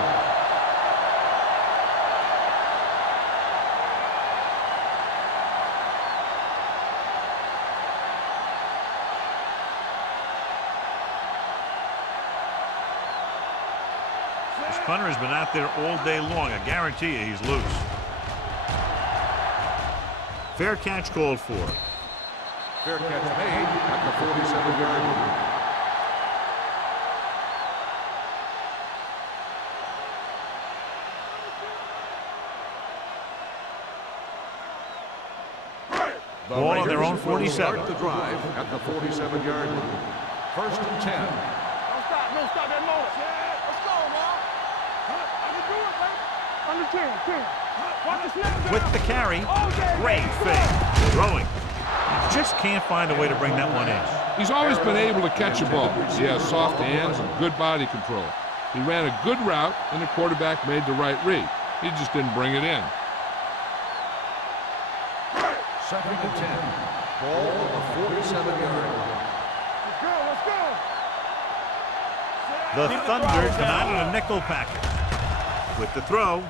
This punter has been out there all day long. I guarantee you he's loose. Fair catch called for. Fair catch made at the 47-yard line. Ball on their own 47. Start the drive at the 47-yard line. First and 10. Don't stop that motor. Let's go, man. I can do it, baby. Under 10. Watch the snap. With the carry. Great fake. Throwing. Just can't find a way to bring that one in. He's always been able to catch a ball. He has soft hands and good body control. He ran a good route, and the quarterback made the right read. He just didn't bring it in. Second and 10. Ball on the 47-yard line. Let's go. The Thunder come out in a nickel package. With the throw.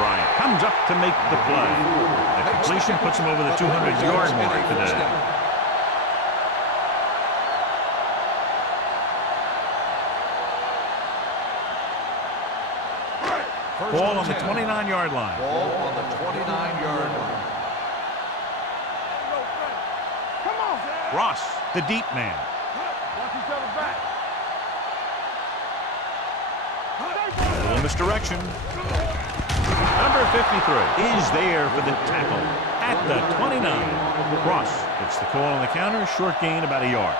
Bryant comes up to make the play. The completion puts him over the 200-yard mark today. Ball on the 29-yard line. Ball on the 29-yard line. Come on. Ross, the deep man. Watch each other back. A little misdirection. Number 53 is there for the tackle at the 29. Ross gets the call on the counter. Short gain about a yard.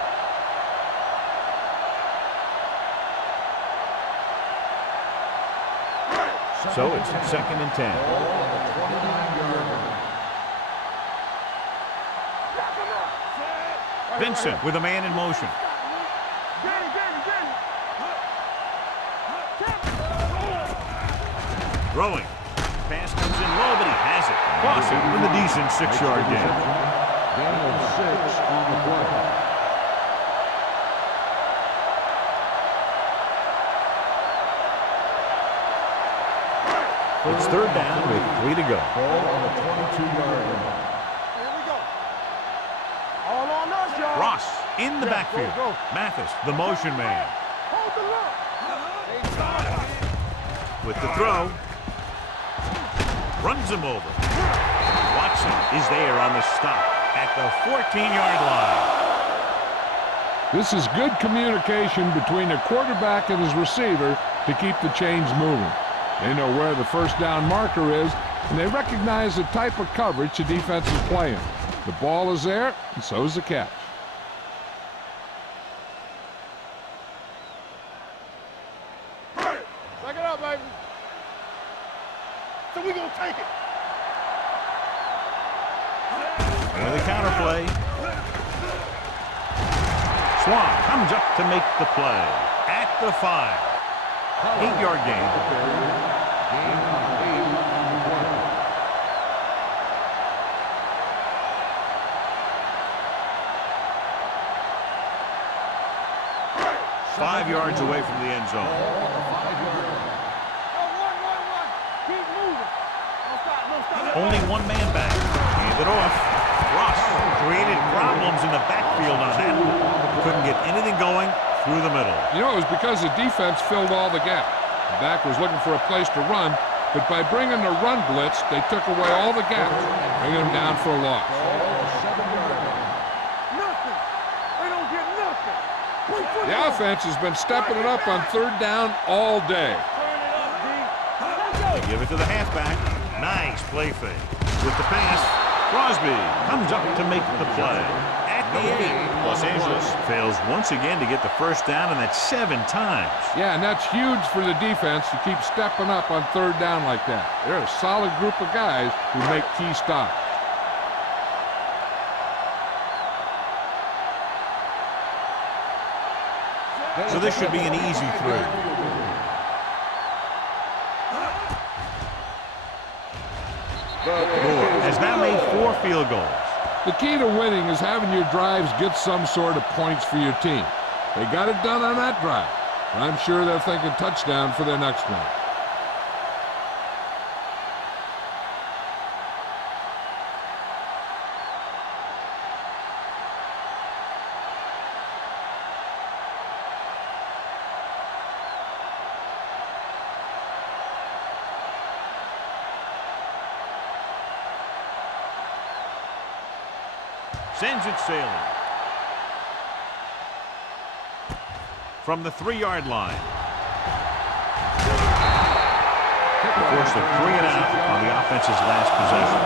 So it's second and 10. Ball on the 29-yard line. Vincent with a man in motion. Throwing. Pass comes in low, but he has it. Clausen with a decent 6-yard gain. Gain of 6 on the play. It's third down with 3 to go. Ball on the 22-yard line. Here we go. All on us, y'all. Ross in the backfield. Go. Mathis, the motion man. Hold the look. With the throw. Runs him over. Watson is there on the stop at the 14-yard line. This is good communication between the quarterback and his receiver to keep the chains moving. They know where the first down marker is, and they recognize the type of coverage the defense is playing. The ball is there, and so is the catch. Back it up, baby. So we gonna take it. And the counter play. Swan comes up to make the play at the 5. 8-yard gain. Gain of 8 on the play. Five yards away from the end zone. Ball on the 5-yard line. One. Keep moving. Don't stop. Only one man back. Hand it off. Ross created problems in the backfield on that. Couldn't get anything going through the middle. You know, it was because the defense filled all the gaps. The back was looking for a place to run, but by bringing the run blitz, they took away all the gaps, bringing them down for a loss. Ball on the 7-yard line. Nothing. They don't get nothing. The offense has been stepping it up on third down all day. They give it to the halfback. Nice play fake. With the pass, Crosby comes up to make the play. At the 8, Los Angeles fails once again to get the first down, and that's 7 times. Yeah, and that's huge for the defense to keep stepping up on third down like that. They're a solid group of guys who make key stops. So this should be an easy throw. Moore has now made 4 field goals. The key to winning is having your drives get some sort of points for your team. They got it done on that drive, and I'm sure they're thinking touchdown for their next one. Sends it sailing. From the 3-yard line. Forced a 3 and out on the offense's last possession.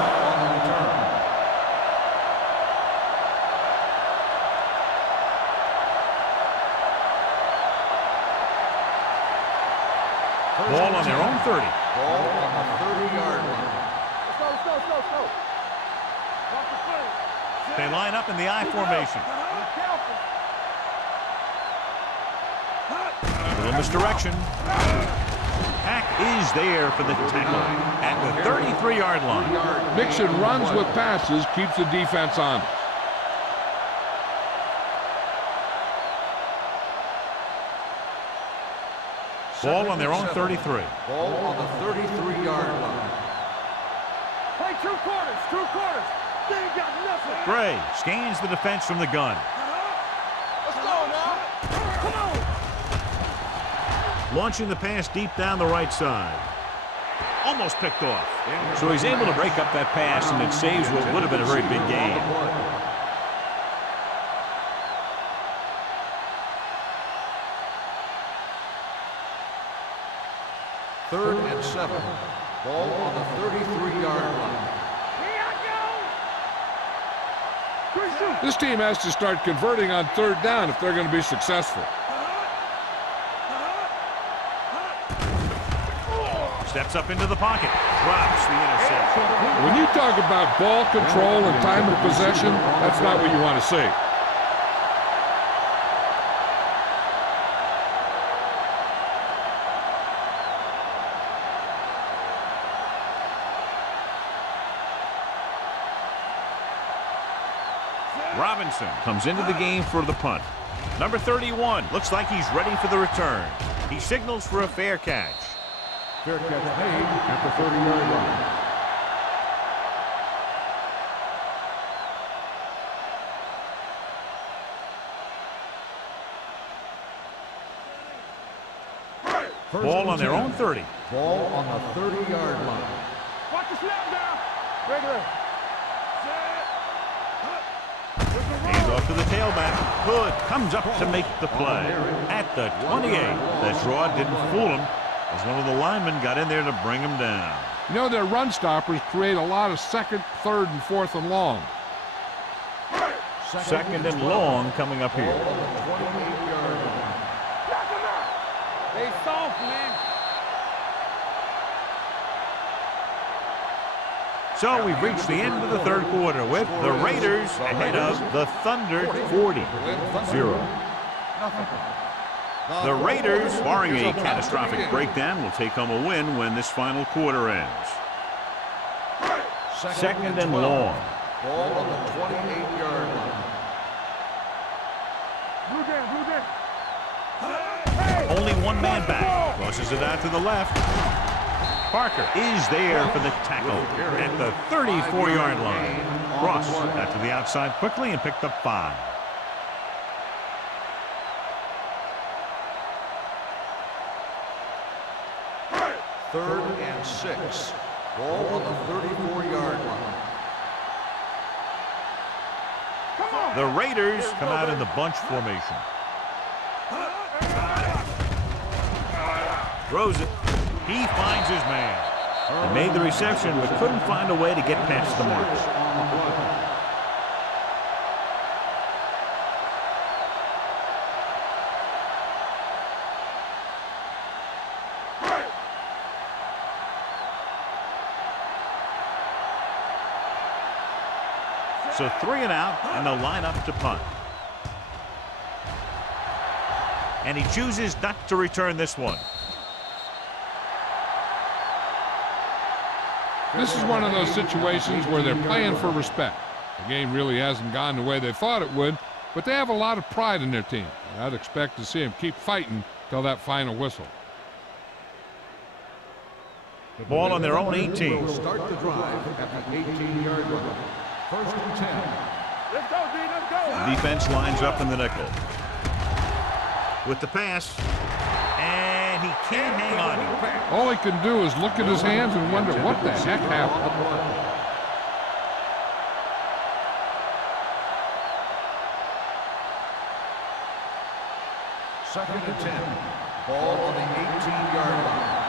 Ball on their own 30. Ball on the 30-yard line. Let's go. Off the foot. They line up in the I formation. A little misdirection. Pack is there for the tackle at the 33-yard line. Mixing runs with passes keeps the defense honest. Ball on their own 33. Ball on the 33-yard line. Play 2 quarters. They ain't got nothing. Gray scans the defense from the gun. Let's go now. Come on. Launching the pass deep down the right side. Almost picked off. So he's able to break up that pass, and it saves what would have been a very big gain. Third and 7. Ball on the 33-yard line. This team has to start converting on third down if they're going to be successful. Steps up into the pocket. Drops the interception. When you talk about ball control and time of possession, that's not what you want to see. Robinson comes into the game for the punt. Number 31 looks like he's ready for the return. He signals for a fair catch. Fair catch made at the 30-yard line. Ball on their own 30. Ball on the 30-yard line. Watch the snap down. Regular. Hand off to the tailback. Hood comes up to make the play. At the 28. That draw didn't fool him, as one of the linemen got in there to bring him down. You know, their run stoppers create a lot of second, third, and fourth and long. Second and long coming up here. Ball on the 28-yard line. They soft, man. So we've reached the end of the third quarter with the Raiders ahead of the Thunder 40-0. The Raiders, barring a catastrophic breakdown, will take home a win when this final quarter ends. Second and long. Ball on the 28-yard line. Blue down. Only one man back. Crosses it out to the left. Parker is there for the tackle at the 34-yard line. Cross got to the outside quickly and picked up 5. Third and 6. Ball on the 34-yard line. The Raiders come out in the bunch formation. Throws it. He finds his man. He made the reception, but couldn't find a way to get past the marks. So 3 and out, and they'll line up to punt. And he chooses not to return this one. This is one of those situations where they're playing for respect. The game really hasn't gone the way they thought it would, but they have a lot of pride in their team. I'd expect to see them keep fighting till that final whistle. The ball on their own 18. Will start the drive at the 18-yard line. First and 10. Let's go, D. Let's go. The defense lines up in the nickel. With the pass. And he can't hang on to it. All he can do is look at his hands and wonder what the heck happened. Second and 10. Ball on the 18-yard line.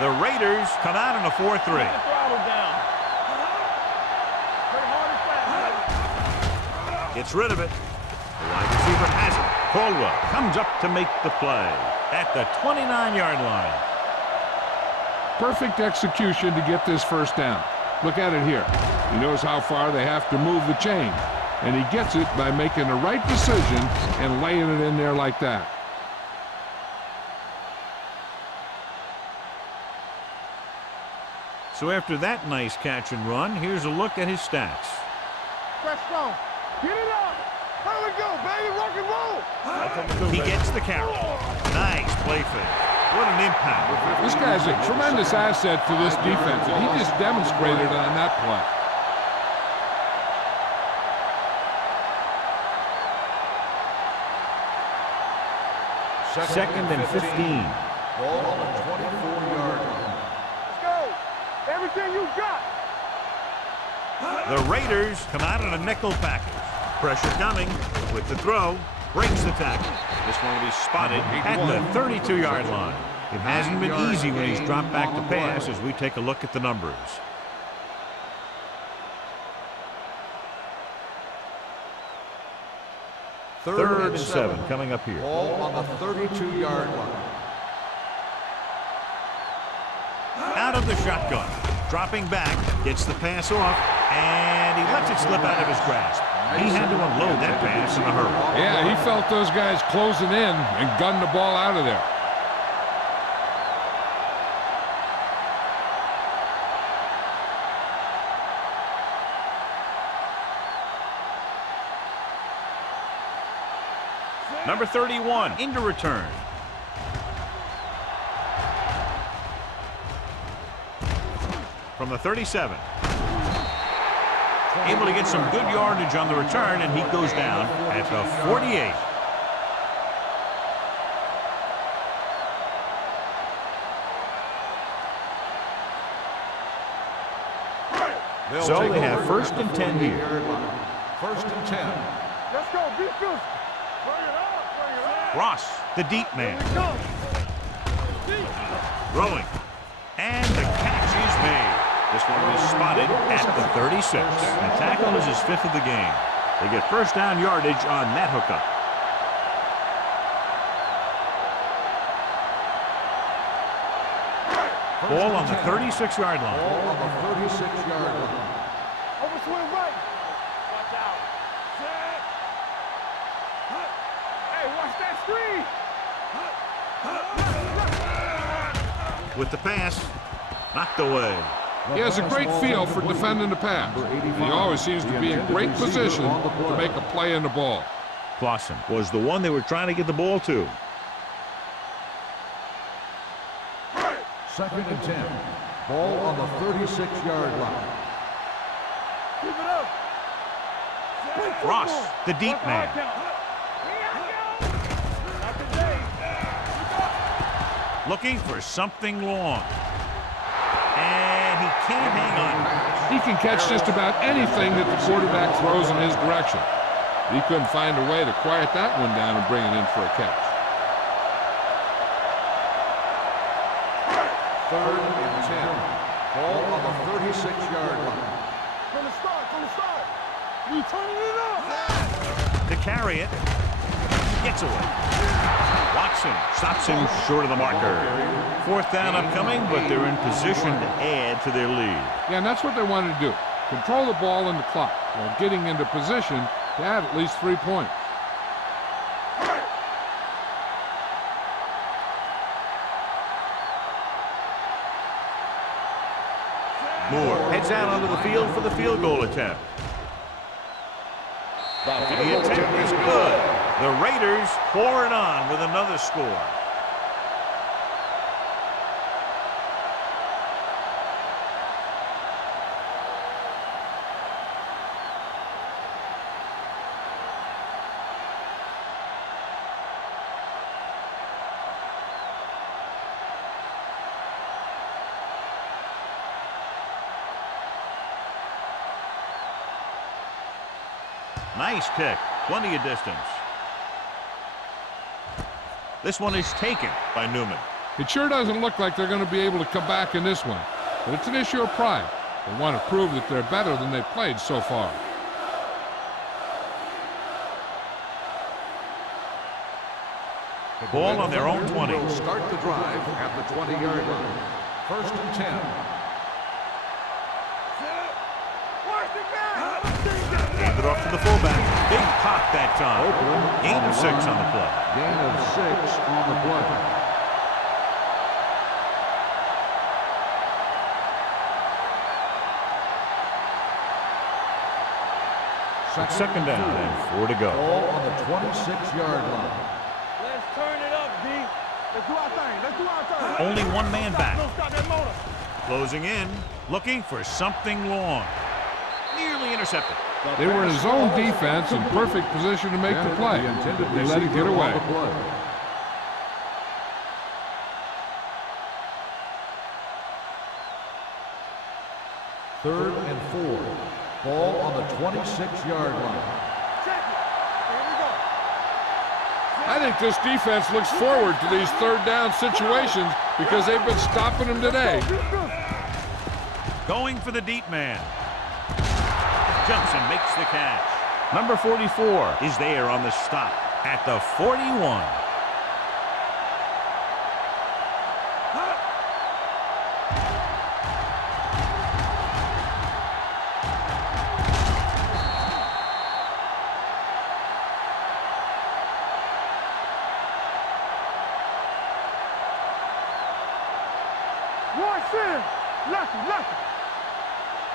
The Raiders come out in a 4-3. Gets rid of it. The wide receiver has it. Caldwell comes up to make the play at the 29-yard line. Perfect execution to get this first down. Look at it here. He knows how far they have to move the chain, and he gets it by making the right decision and laying it in there like that. So after that nice catch and run, here's a look at his stats. Press strong. Get it up. Here we go, baby. Rock and roll. He gets the carry. Nice play fake. What an impact. This guy's a tremendous asset to this defense, and he just demonstrated on that play. Second and 15. Ball on the 24-yard line. Let's go. Everything you got. The Raiders come out in a nickel package. Pressure coming with the throw. Breaks the tackle. This one will be spotted at the 32-yard line. It hasn't been easy when he's dropped back to pass as we take a look at the numbers. Third and 7 coming up here. Ball on the 32-yard line. Out of the shotgun. Dropping back. Gets the pass off. And he lets it slip out of his grasp. He had to unload that pass in a hurry. Yeah, he felt those guys closing in and gunned the ball out of there. Number 31 into return. From the 37. Able to get some good yardage on the return, and he goes down at the 48. So they have first and 10 here. First and 10. Let's go. Be good. Bring it up. Bring it up. Ross, the deep man. Throwing. And the catch is made. This one was spotted at the 36. The tackle is his 5th of the game. They get first down yardage on that hookup. Ball on the 36-yard line. Ball on the 36-yard line. Over swing right. Watch out. Set. Hey, watch that screen. With the pass, knocked away. He has a great feel for defending the pass. He always seems to be in great position to make a play in the ball. Clausen was the one they were trying to get the ball to. Second and 10. Ball on the 36-yard line. Keep it up. Ross, the deep man. Looking for something long. And he can't hang on. He can catch just about anything that the quarterback throws in his direction. He couldn't find a way to quiet that one down and bring it in for a catch. Third and 10. Ball on the 36-yard line. From the start. We turning it up. To carry it. Gets away. Watson stops him short of the marker. Fourth down upcoming, but they're in position to add to their lead. Yeah, and that's what they wanted to do. Control the ball and the clock while getting into position to add at least 3 points. Moore heads out onto the field for the field goal attempt. The attempt is good. The Raiders pouring on with another score. Nice kick. Plenty of distance. This one is taken by Newman. It sure doesn't look like they're going to be able to come back in this one, but it's an issue of pride. They want to prove that they're better than they've played so far. The Ball on their own 20. Will start the drive at the 20-yard line. First and 10. Handed off to the fullback. Big pop that time. Gain of 6 on the play. Gain of 6 on the play. Second down and 4 to go. Ball on the 26-yard line. Let's turn it up, D. Let's do our thing. Only one man back. Don't stop that motor. Closing in, looking for something long. Nearly intercepted. They were in zone defense in perfect position to make the play. They let it get away. Third and 4. Ball on the 26-yard line. Check it. Here we go. I think this defense looks forward to these third down situations because they've been stopping them today. Going for the deep man. Jumps and makes the catch. Number 44 is there on the stop at the 41. Lucky.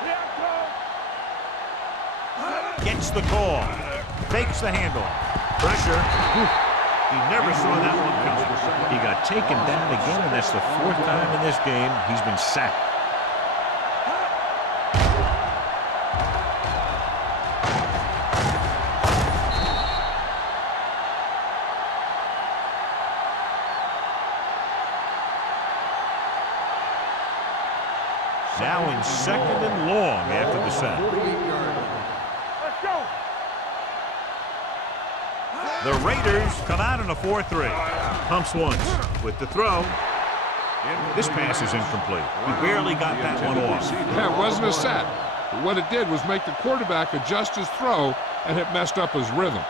Here I come. Gets the call. Fakes the handoff. Pressure. He never saw that one coming. He got taken down again, and that's the 4th time in this game he's been sacked. Now in second and long after the sack. Let's go. The Raiders come out in a 4-3. Pumps once with the throw. This pass is incomplete. He barely got that one off. Yeah, it wasn't a sack. But what it did was make the quarterback adjust his throw, and it messed up his rhythm.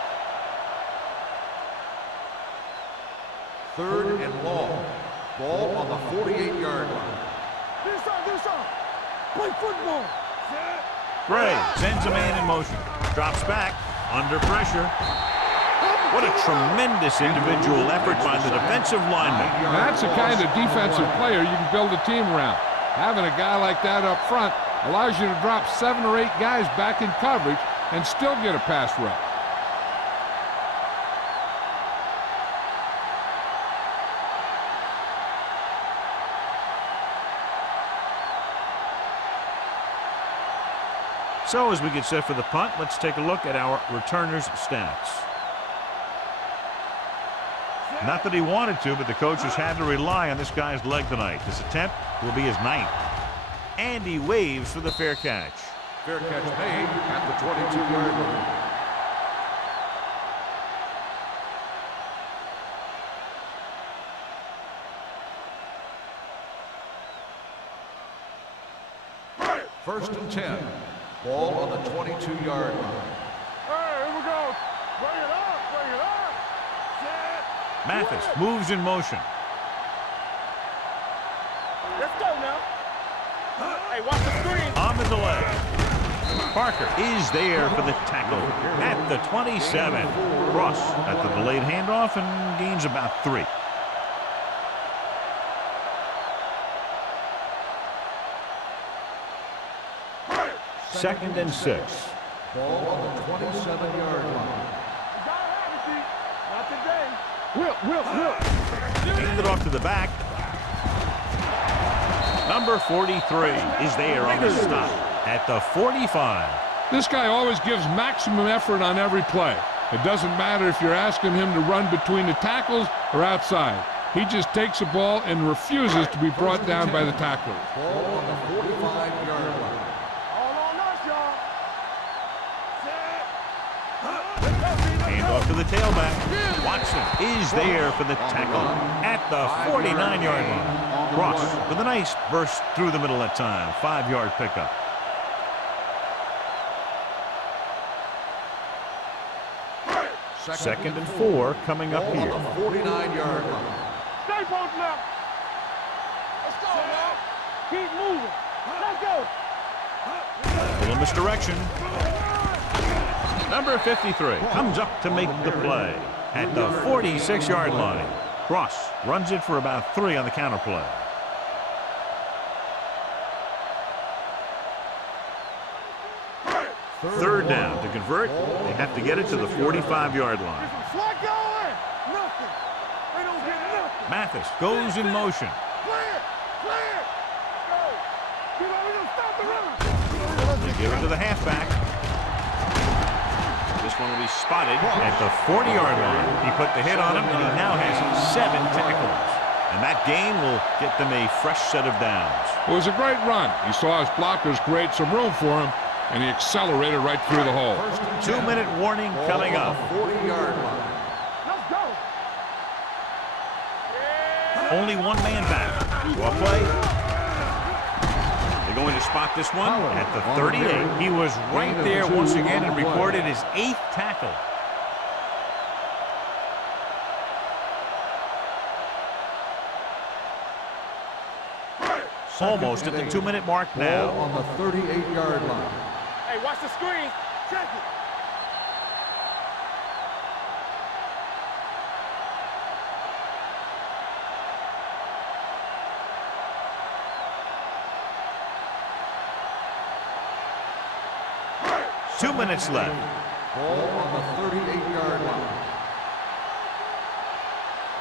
Third and long. Ball on the 48-yard line. Do something. Play football. Gray sends a man in motion. Drops back under pressure. What a tremendous individual effort by the defensive lineman. That's the kind of defensive player you can build a team around. Having a guy like that up front allows you to drop 7 or 8 guys back in coverage and still get a pass rush. So as we get set for the punt, let's take a look at our returner's stats. Not that he wanted to, but the coaches had to rely on this guy's leg tonight. This attempt will be his 9th. And he waves for the fair catch. Fair catch made at the 22-yard line. First and 10. Ball on the 22-yard line. Hey, here we go. Bring it up, bring it up. Set. Mathis moves in motion. Let's go now. Hey, watch the screen. On the delay. Parker is there for the tackle at the 27. Ross at the delayed handoff and gains about 3. Second and 6. Ball on the 27-yard line. Not today. Whip. Hand it off to the back. Number 43 is there on the stop at the 45. This guy always gives maximum effort on every play. It doesn't matter if you're asking him to run between the tackles or outside. He just takes the ball and refuses to be brought down by the tackler. Ball on the 45-yard line. All on us, y'all. Hand off to the tailback. Watson is there for the tackle at the 49-yard line. Ross with a nice burst through the middle that time. 5-yard pickup. Second and 4 coming up here. Ball on the 49-yard line. Stay posted up. Let's go, man. Keep moving. Let's go. Little misdirection. Number 53 comes up to make the play at the 46-yard line. Cross runs it for about 3 on the counter play. Third down to convert. They have to get it to the 45-yard line. What going? Nothing. They don't get nothing. Mathis goes in motion. Clear. Clear. Go. You know, we don't stop the run. They give it to the halfback. This one will be spotted at the 40-yard line. He put the hit on him, and he now has 7 tackles. And that gain will get them a fresh set of downs. It was a great run. He saw his blockers create some room for him, and he accelerated right through the hole. 2-minute warning coming up. 40-yard line. Let's go. Only one man back. Well play. They're going to spot this one at the 38. He was right there once again and recorded his 8th tackle. Almost at the 2-minute mark now. Ball on the 38-yard line. Hey, watch the screen. Check it. Two minutes left. Ball on the 38-yard line.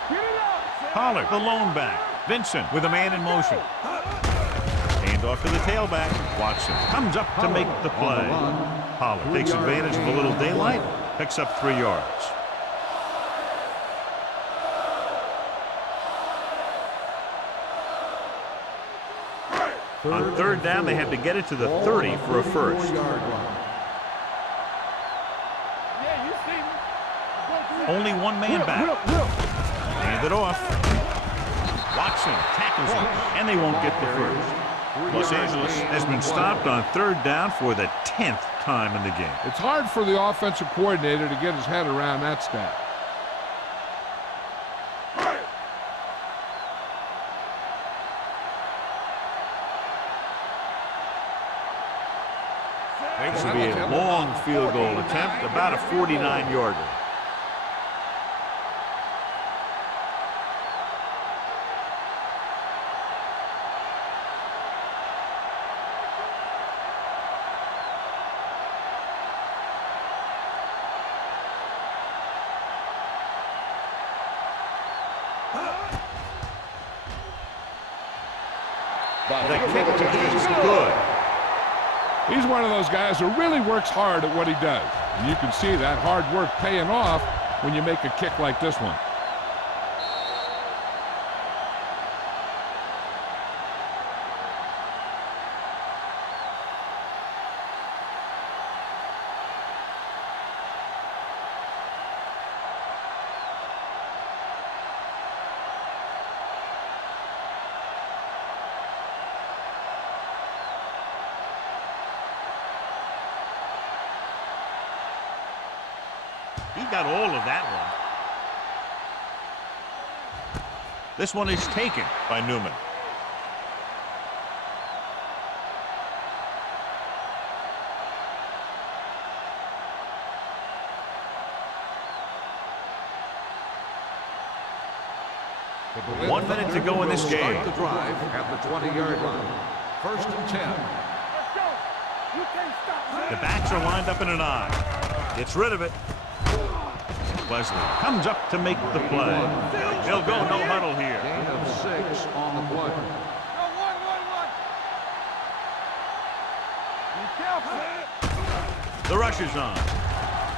Get it up. Pollard, the lone back. Vincent with a man in motion. Hand off to the tailback. Watson comes up to make the play. Pollard takes advantage of a little daylight, picks up 3 yards. On third down, they had to get it to the 30 for a first. Yeah, you see me. Only one man back. Hand it off. Watson tackles him, and they won't get the first. Los Angeles has been stopped on third down for the 10th time in the game. It's hard for the offensive coordinator to get his head around that stat. This will be a long field goal attempt, about a 49-yarder. The kick is good. He's one of those guys who really works hard at what he does. And you can see that hard work paying off when you make a kick like this one. He got all of that one. This one is taken by Newman. The 1 minute to go in this game. Start the drive at the 20-yard line. First and 10. Let's go. You can't stop. The backs are lined up in an I. Gets rid of it. Wesley comes up to make the play. He'll go no huddle here. Gain of 6 on the play. Go, one. Be careful. The rush is on.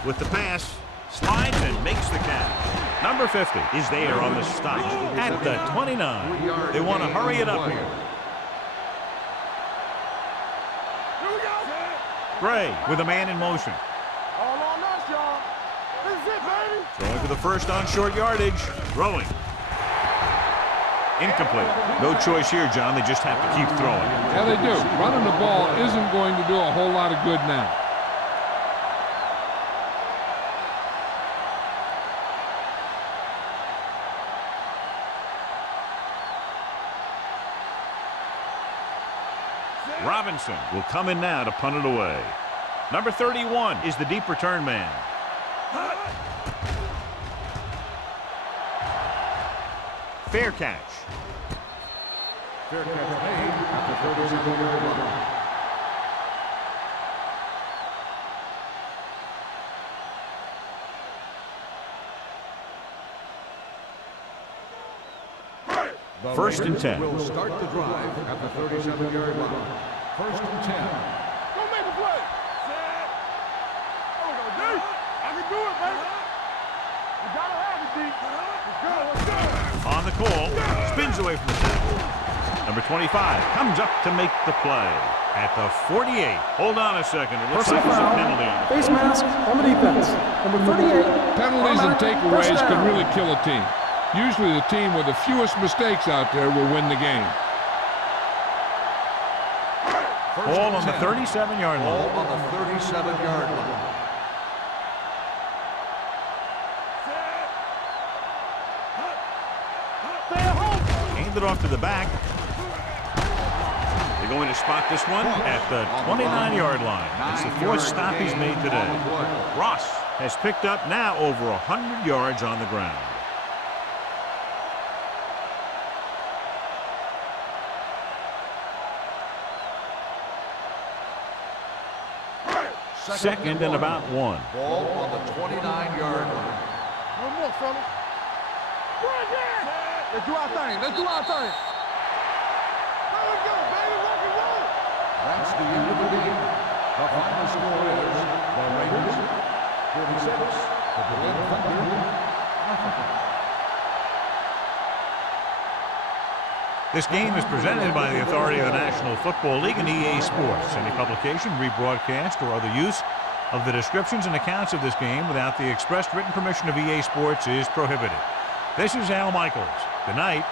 With the pass, slides and makes the catch. Number 50 is there on the stop at the 29. They want to hurry it up here. Here we go. Gray with a man in motion. All on us, y'all. This is it, baby. Throwing for the first on short yardage. Throwing. Incomplete. No choice here, John. They just have to keep throwing. Yeah, they do. Running the ball isn't going to do a whole lot of good now. Robinson will come in now to punt it away. Number 31 is the deep return man. Fair catch. Fair catch made at the 37-yard line. First and 10. Will start the drive at the 37-yard line. First and 10. Go make a play. Set. There we go, D. I can do it, baby. You gotta have it, D. Let's go. On the call. Spins away from the tackle. Number 25 comes up to make the play at the 48. Hold on a second. It looks Personal like there's a foul. penalty on it. Face mask on the defense. Number 38. Penalties and automatic takeaways first can down. really kill a team. Usually the team with the fewest mistakes out there will win the game. Ball on the 37-yard Ball line. on the 37-yard line. Handed off to the back. They're going to spot this one at the 29-yard line. It's the fourth stop he's made today. Ross has picked up now over 100 yards on the ground. Second and about 1. Ball on the 29-yard line. No more, fellas. Right there. Let's do our thing. Let's do our thing. There we go, baby. Rock and roll. That's the end of the game. The final score is the Raiders 46, the Berlin Thunder nothing. This game is presented by the authority of the National Football League and EA Sports. Any publication, rebroadcast, or other use of the descriptions and accounts of this game without the expressed written permission of EA Sports is prohibited. This is Al Michaels. Good night.